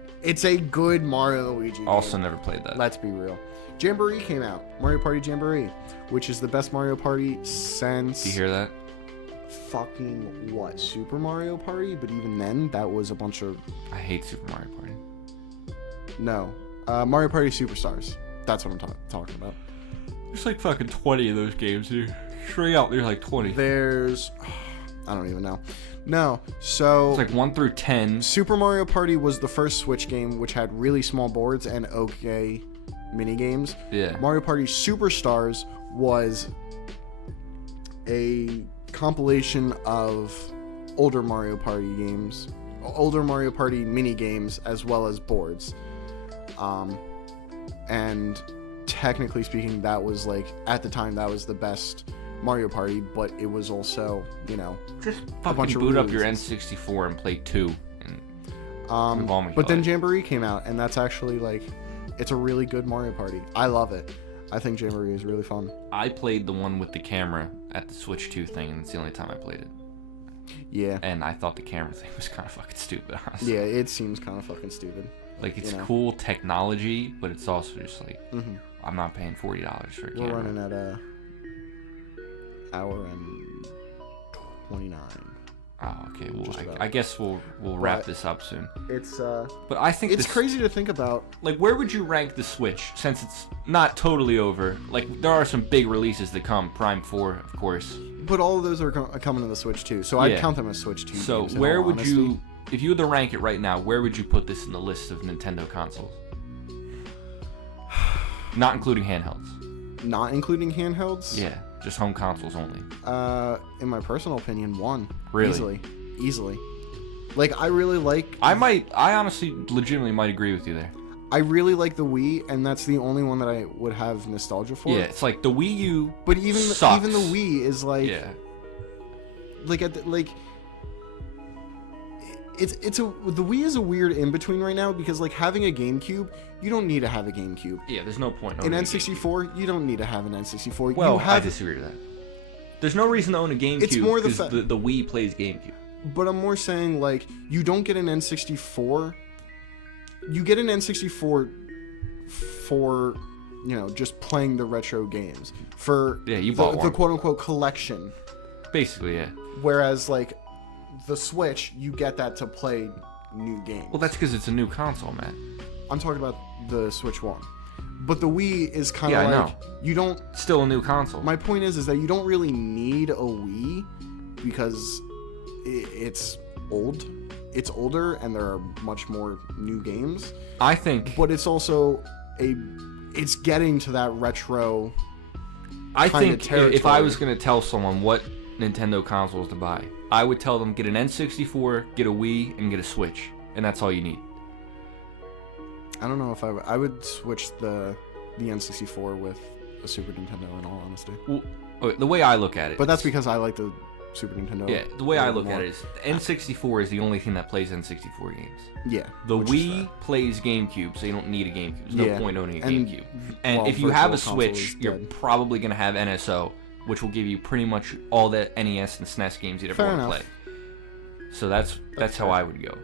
Mario and Luigi game. Also never played that. Let's be real. Jamboree came out. Mario Party Jamboree, which is the best Mario Party since... Do you hear that? Fucking what? Super Mario Party? But even then, that was a bunch of... I hate Super Mario Party. No. Mario Party Superstars. That's what I'm talking about. There's like fucking 20 of those games here. Straight out, there's like 20. There's... I don't even know. No, so... It's like 1 through 10. Super Mario Party was the first Switch game which had really small boards and okay mini games. Yeah. Mario Party Superstars was a compilation of older Mario Party games, older Mario Party mini games, as well as boards. And technically speaking, that was like, at the time, that was the best Mario Party, but it was also, you know, just fucking boot up your N64 and play 2. And but then Jamboree came out, and that's actually like, it's a really good Mario Party. I love it. I think Jamboree is really fun. I played the one with the camera at the Switch 2 thing, and it's the only time I played it. Yeah. And I thought the camera thing was kind of fucking stupid, honestly. Yeah, it seems kind of fucking stupid. Like, it's cool technology, but it's also just like, I'm not paying $40 for a camera. We're running at a hour and 29. Oh, okay. Well, I guess we'll wrap this up soon. It's but I think it's crazy to think about. Like, where would you rank the Switch since it's not totally over? Like, there are some big releases that come. Prime 4, of course. But all of those are coming to the Switch too, so I'd count them as Switch 2 So games, where would you, if you had to rank it right now, where would you put this in the list of Nintendo consoles? Not including handhelds. Not including handhelds? Yeah, just home consoles only. In my personal opinion, 1. Really? Easily. Like, I really like... I honestly legitimately might agree with you there. I really like the Wii, and that's the only one that I would have nostalgia for. Yeah, it's like the Wii U. But even sucks. the Wii is like, the Wii is a weird in between right now because like having a GameCube, you don't need to have a GameCube. Yeah, there's no point. An N64, you don't need to have an N64. Well, I disagree with that. There's no reason to own a GameCube. It's more the Wii plays GameCube. But I'm more saying like you don't get an N64. You get an N64 for, just playing the retro games. For you bought the quote-unquote collection. Basically, yeah. Whereas, like, the Switch, you get that to play new games. Well, that's because it's a new console, man. I'm talking about the Switch 1. But the Wii is kind of I like... know. You don't... Still a new console. My point is that you don't really need a Wii because it's old. It's older and there are much more new games. I think... But it's also it's getting to that retro I think territory. If I was going to tell someone what Nintendo consoles to buy, I would tell them get an N64, get a Wii, and get a Switch. And that's all you need. I don't know if I would switch the N64 with a Super Nintendo in all honesty. Well, the way I look at it... But that's because I like the Super Nintendo. Yeah, the way I look at it is N64 is the only thing that plays N64 games. Yeah. The Wii plays GameCube, so you don't need a GameCube. There's no point owning a GameCube. And if you Virtual have a Console Switch, you're probably going to have NSO, which will give you pretty much all the NES and SNES games you'd ever want to play. So that's how I would go.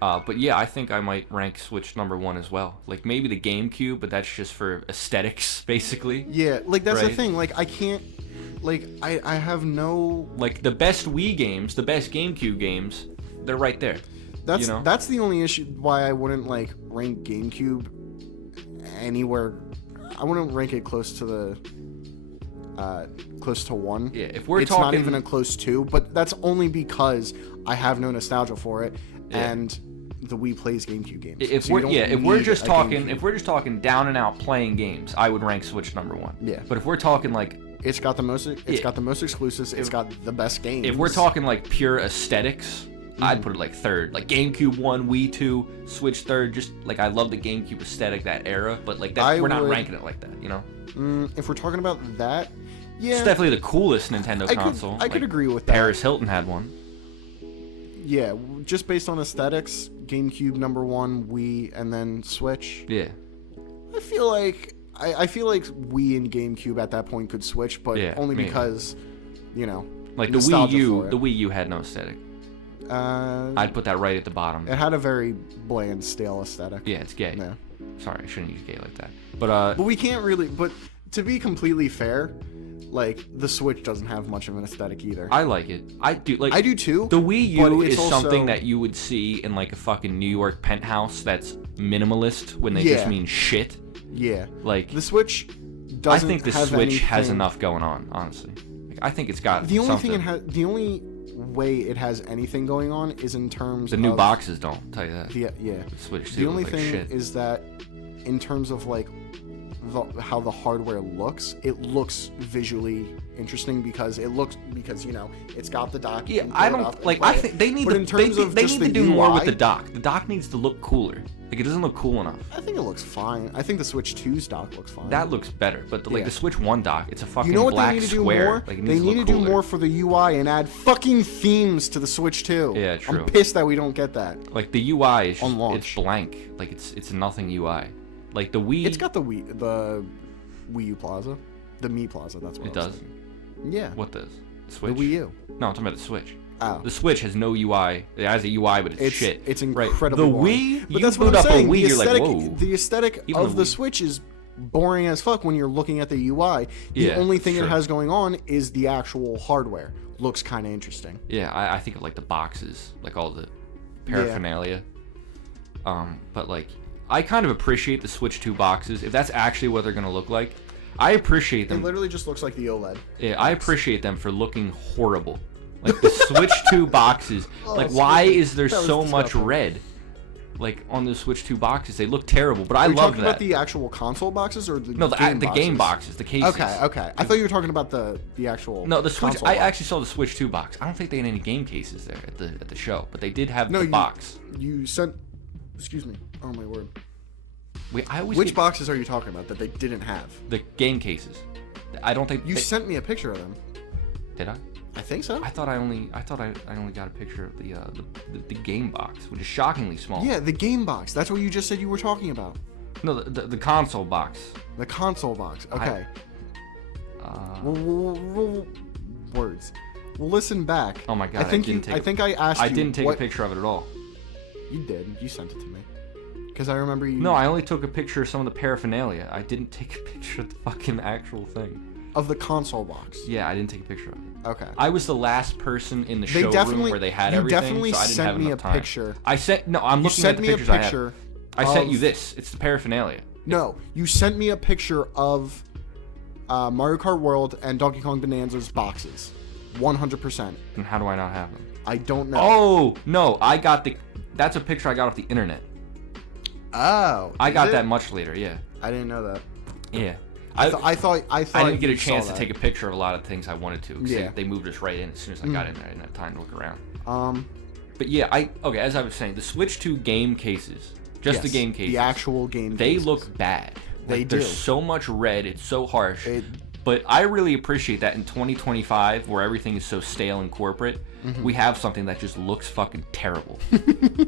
But yeah, I think I might rank Switch number 1 as well. Like maybe the GameCube, but that's just for aesthetics, basically. Yeah, like that's the thing. Like I can't. Like I have no. Like the best Wii games, the best GameCube games, they're right there. That's the only issue why I wouldn't like rank GameCube anywhere. I wouldn't rank it close to the. Close to 1. Yeah, if we're it's talking, not even a close 2, but that's only because I have no nostalgia for it, and the Wii plays GameCube games. If we're just talking down and out playing games, I would rank Switch number 1. Yeah. But if we're talking like, it's got the most exclusives. It's got the best games. If we're talking like pure aesthetics, I'd put it like 3rd. Like GameCube 1, Wii 2, Switch 3rd. Just like I love the GameCube aesthetic, that era. But like that, we're not ranking it like that, If we're talking about that. Yeah, it's definitely the coolest Nintendo console. I could agree with that. Paris Hilton had one. Yeah, just based on aesthetics, GameCube number 1, Wii, and then Switch. Yeah. I feel like Wii and GameCube at that point could switch, but only because, like the Wii U. The Wii U had no aesthetic. I'd put that right at the bottom. It had a very bland, stale aesthetic. Yeah, it's gay. Yeah. Sorry, I shouldn't use gay like that. But we can't really. But to be completely fair. Like, the Switch doesn't have much of an aesthetic either. I like it. I do too. The Wii U is something that you would see in like a fucking New York penthouse that's minimalist when they just mean shit. Yeah. Like the Switch doesn't. I think the Switch has enough going on, honestly. Like, I think it's got the only something. the only way it has anything going on is in terms of... The new boxes don't, I'll tell you that. The Switch 2 the only like thing shit. is that in terms of like how the hardware looks, it looks visually interesting because it's got the dock. Yeah, I don't like. I think they need to. They need to do more with the dock. The dock needs to look cooler. Like it doesn't look cool enough. I think it looks fine. I think the Switch 2's dock looks fine. That looks better, but the Switch 1 dock, it's a fucking black square. They need to do more? Like, they need to do more for the UI and add fucking themes to the Switch 2. Yeah, true. I'm pissed that we don't get that. Like the UI is it's blank. Like it's nothing UI. Like the Wii. It's got the Wii U Plaza, the Mi Plaza. That's what it does. Yeah. What does? The Switch. The Wii U. No, I'm talking about the Switch. Oh. The Switch has no UI. It has a UI, but it's shit. It's incredibly The boring. Wii, but you that's boot what I'm up saying. a Wii, you're like, whoa. The aesthetic of the Switch is boring as fuck when you're looking at the UI. The only thing it has going on is the actual hardware. Looks kind of interesting. Yeah, I think of like the boxes, like all the paraphernalia. But like, I kind of appreciate the Switch 2 boxes. If that's actually what they're gonna look like, I appreciate them. It literally just looks like the OLED. Yeah, I appreciate them for looking horrible. Like the Switch 2 boxes. Like, why is there so much red? Like on the Switch 2 boxes, they look terrible. But I love that. Are you talking about the actual console boxes or the game boxes, the cases? Okay. I thought you were talking about the actual. No, the Switch. Console I actually saw the Switch 2 box. I don't think they had any game cases there at the show, but they did have the box. You sent. Excuse me. Oh my word. Which boxes are you talking about that they didn't have? The game cases. I don't think you sent me a picture of them. Did I? I think so. I thought I only got a picture of the game box, which is shockingly small. Yeah, the game box. That's what you just said you were talking about. No, the console box. The console box. Okay. Words. We'll listen back. Oh my god! I think I asked you. I didn't take a picture of it at all. You did. You sent it to me. Because I remember you. No, I only took a picture of some of the paraphernalia. I didn't take a picture of the fucking actual thing. Of the console box. Yeah, I didn't take a picture of it. Okay. I was the last person in the showroom where they had everything, definitely so I didn't sent have me enough a time. picture. I'm looking at the pictures I have. I sent you this. It's the paraphernalia. No, you sent me a picture of Mario Kart World and Donkey Kong Bonanza's boxes. 100%. And how do I not have them? I don't know. Oh, no, that's a picture I got off the internet. Oh. I got that much later, yeah. I didn't know that. Yeah. I thought I didn't get a chance to take a picture of a lot of things I wanted to. Yeah. They moved us right in as soon as I got in there. I didn't have time to look around. But yeah, as I was saying, the Switch 2 game cases, the game cases. The actual game they cases. look bad. They do. There's so much red, it's so harsh. But I really appreciate that in 2025, where everything is so stale and corporate, we have something that just looks fucking terrible.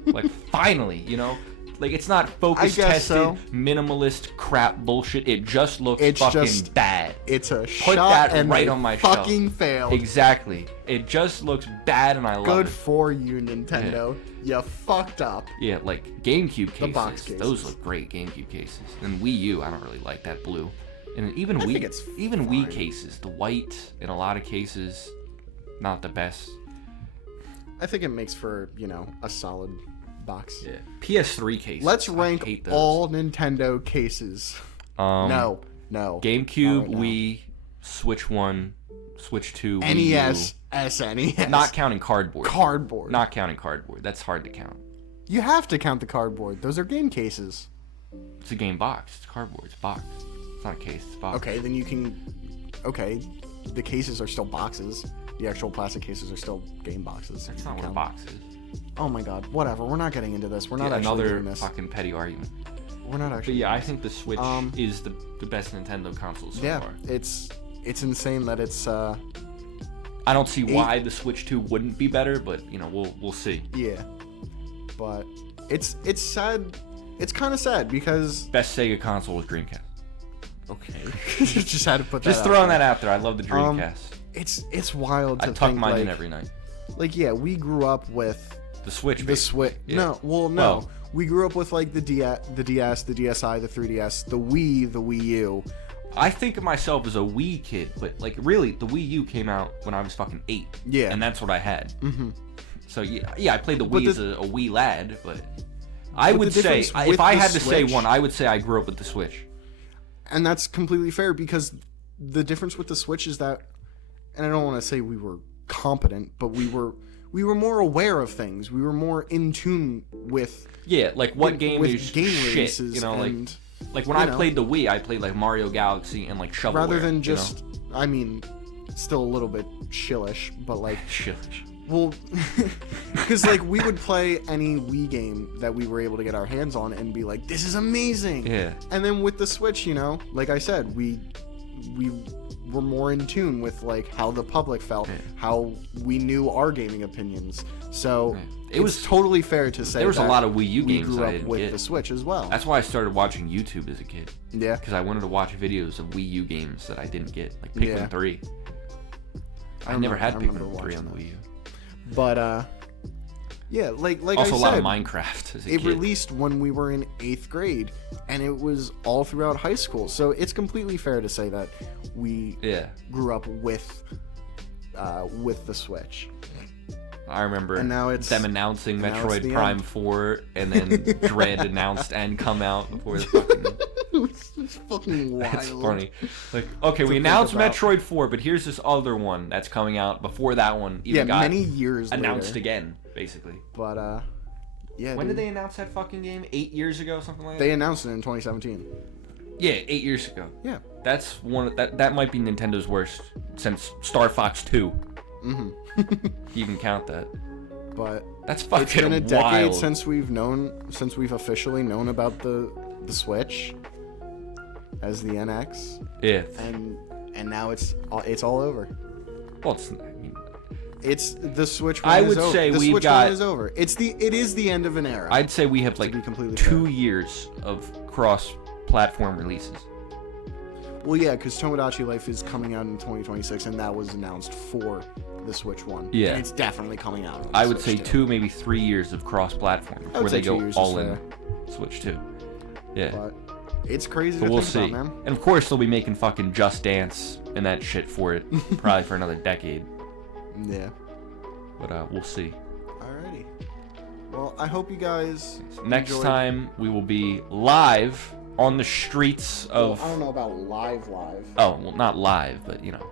Like, finally, you know? Like, it's not focus tested, minimalist crap bullshit. It just looks fucking bad. It's a Put shot that and right on my shelf. Fucking failed. Exactly. It just looks bad, and I love it. Good for you, Nintendo. Yeah. You fucked up. Yeah, like GameCube cases. The box cases. Those look great, GameCube cases. And Wii U, I don't really like that blue. And even Wii cases, the white in a lot of cases, not the best. I think it makes for, a solid box. Yeah. PS3 cases. Let's rank all Nintendo cases. No. GameCube, Wii, Switch 1, Switch 2, NES, Wii U. SNES. Not counting cardboard. Not counting cardboard. That's hard to count. You have to count the cardboard. Those are game cases. It's a game box. It's cardboard. It's a box. It's not a case. It's a box. Okay, then you can... Okay, the cases are still boxes. The actual plastic cases are still game boxes. That's not what a box is. Oh my god, whatever. We're not getting into this. We're not actually doing this. Another fucking petty argument. We're not actually. But yeah, I think the Switch is the best Nintendo console so far. It's insane that it's. I don't see why the Switch 2 wouldn't be better, but we'll see. Yeah, but it's sad. It's kind of sad because best Sega console was Dreamcast. Okay, just had to put that. Just throwing that out there. I love the Dreamcast. It's wild to think. I tuck mine in every night. Like, yeah, we grew up with the Switch. The Switch. Yeah. No. We grew up with like the DS, the DSi, the 3DS, the Wii, the Wii U. I think of myself as a Wii kid, but like really, the Wii U came out when I was fucking 8. Yeah. And that's what I had. Mm-hmm. So yeah, I played the Wii as a Wii lad, but I would say if I had to say one, I would say I grew up with the Switch. And that's completely fair because the difference with the Switch is that, and I don't want to say we were competent, but we were more aware of things. We were more in tune with like what game is game shit, releases, like when I played the Wii, I played like Mario Galaxy and like shovelware. Rather than just, I mean, still a little bit shillish, but like shillish. Well, because like we would play any Wii game that we were able to get our hands on and be like, "This is amazing!" Yeah. And then with the Switch, like I said, we were more in tune with like how the public felt, how we knew our gaming opinions. So it was totally fair to say there was a lot of Wii U we games grew I up didn't with get. the Switch as well. That's why I started watching YouTube as a kid. Yeah. Because I wanted to watch videos of Wii U games that I didn't get, like Pikmin 3. I never had Pikmin 3 on the Wii U. But yeah, like also I said, a lot of Minecraft as a kid. It released when we were in 8th grade, and it was all throughout high school. So it's completely fair to say that we grew up with the Switch. I remember them announcing Metroid Prime 4, and then Dread announced and come out before the fucking... It's fucking wild. It's funny. Like, okay, we announced Metroid 4, but here's this other one that's coming out before that one even got many years announced later. Again, basically. But, yeah, when did they announce that fucking game? 8 years ago, something like that? They announced it in 2017. Yeah, 8 years ago. Yeah. That's that might be Nintendo's worst since Star Fox 2. Mm-hmm. You can count that. But that's fucking it's been a decade wild. since we've officially known about the the Switch as the NX. Yeah. And now it's all over. Well, It's the Switch one. I would say the we've Switch got. one is over. It is the end of an era. I'd say we have like be completely 2 fair. years of cross-platform releases. Well, yeah, because Tomodachi Life is coming out in 2026, and that was announced for the Switch one. Yeah. And it's definitely coming out. On the I would Switch say 2, 2, maybe 3 years of cross-platform before they go all in Switch 2. Yeah. But it's crazy But to we'll think see. about, man. And of course, they'll be making fucking Just Dance and that shit for it, probably for another decade. Yeah. But we'll see. Alrighty. Well, I hope you guys Next enjoyed. time we will be live on the streets of. Well, I don't know about live. Oh, well, not live, but you know,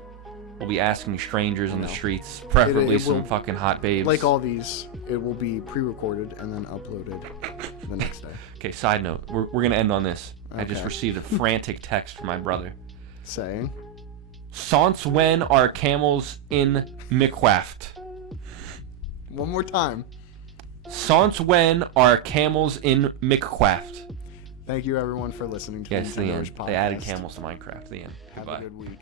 we'll be asking strangers on the No. streets, preferably It some will- fucking hot babes. Like all these, it will be pre-recorded and then uploaded the next day. Okay, side note, we're gonna end on this. I just Okay. received a frantic text from my brother. Saying, Since when are camels in Miquaft? one more time. Since when are camels in Miquaft? Thank you everyone for listening to Yes, the the end. Nintendoish podcast. They added camels to Minecraft. The end. Have Goodbye. a good week.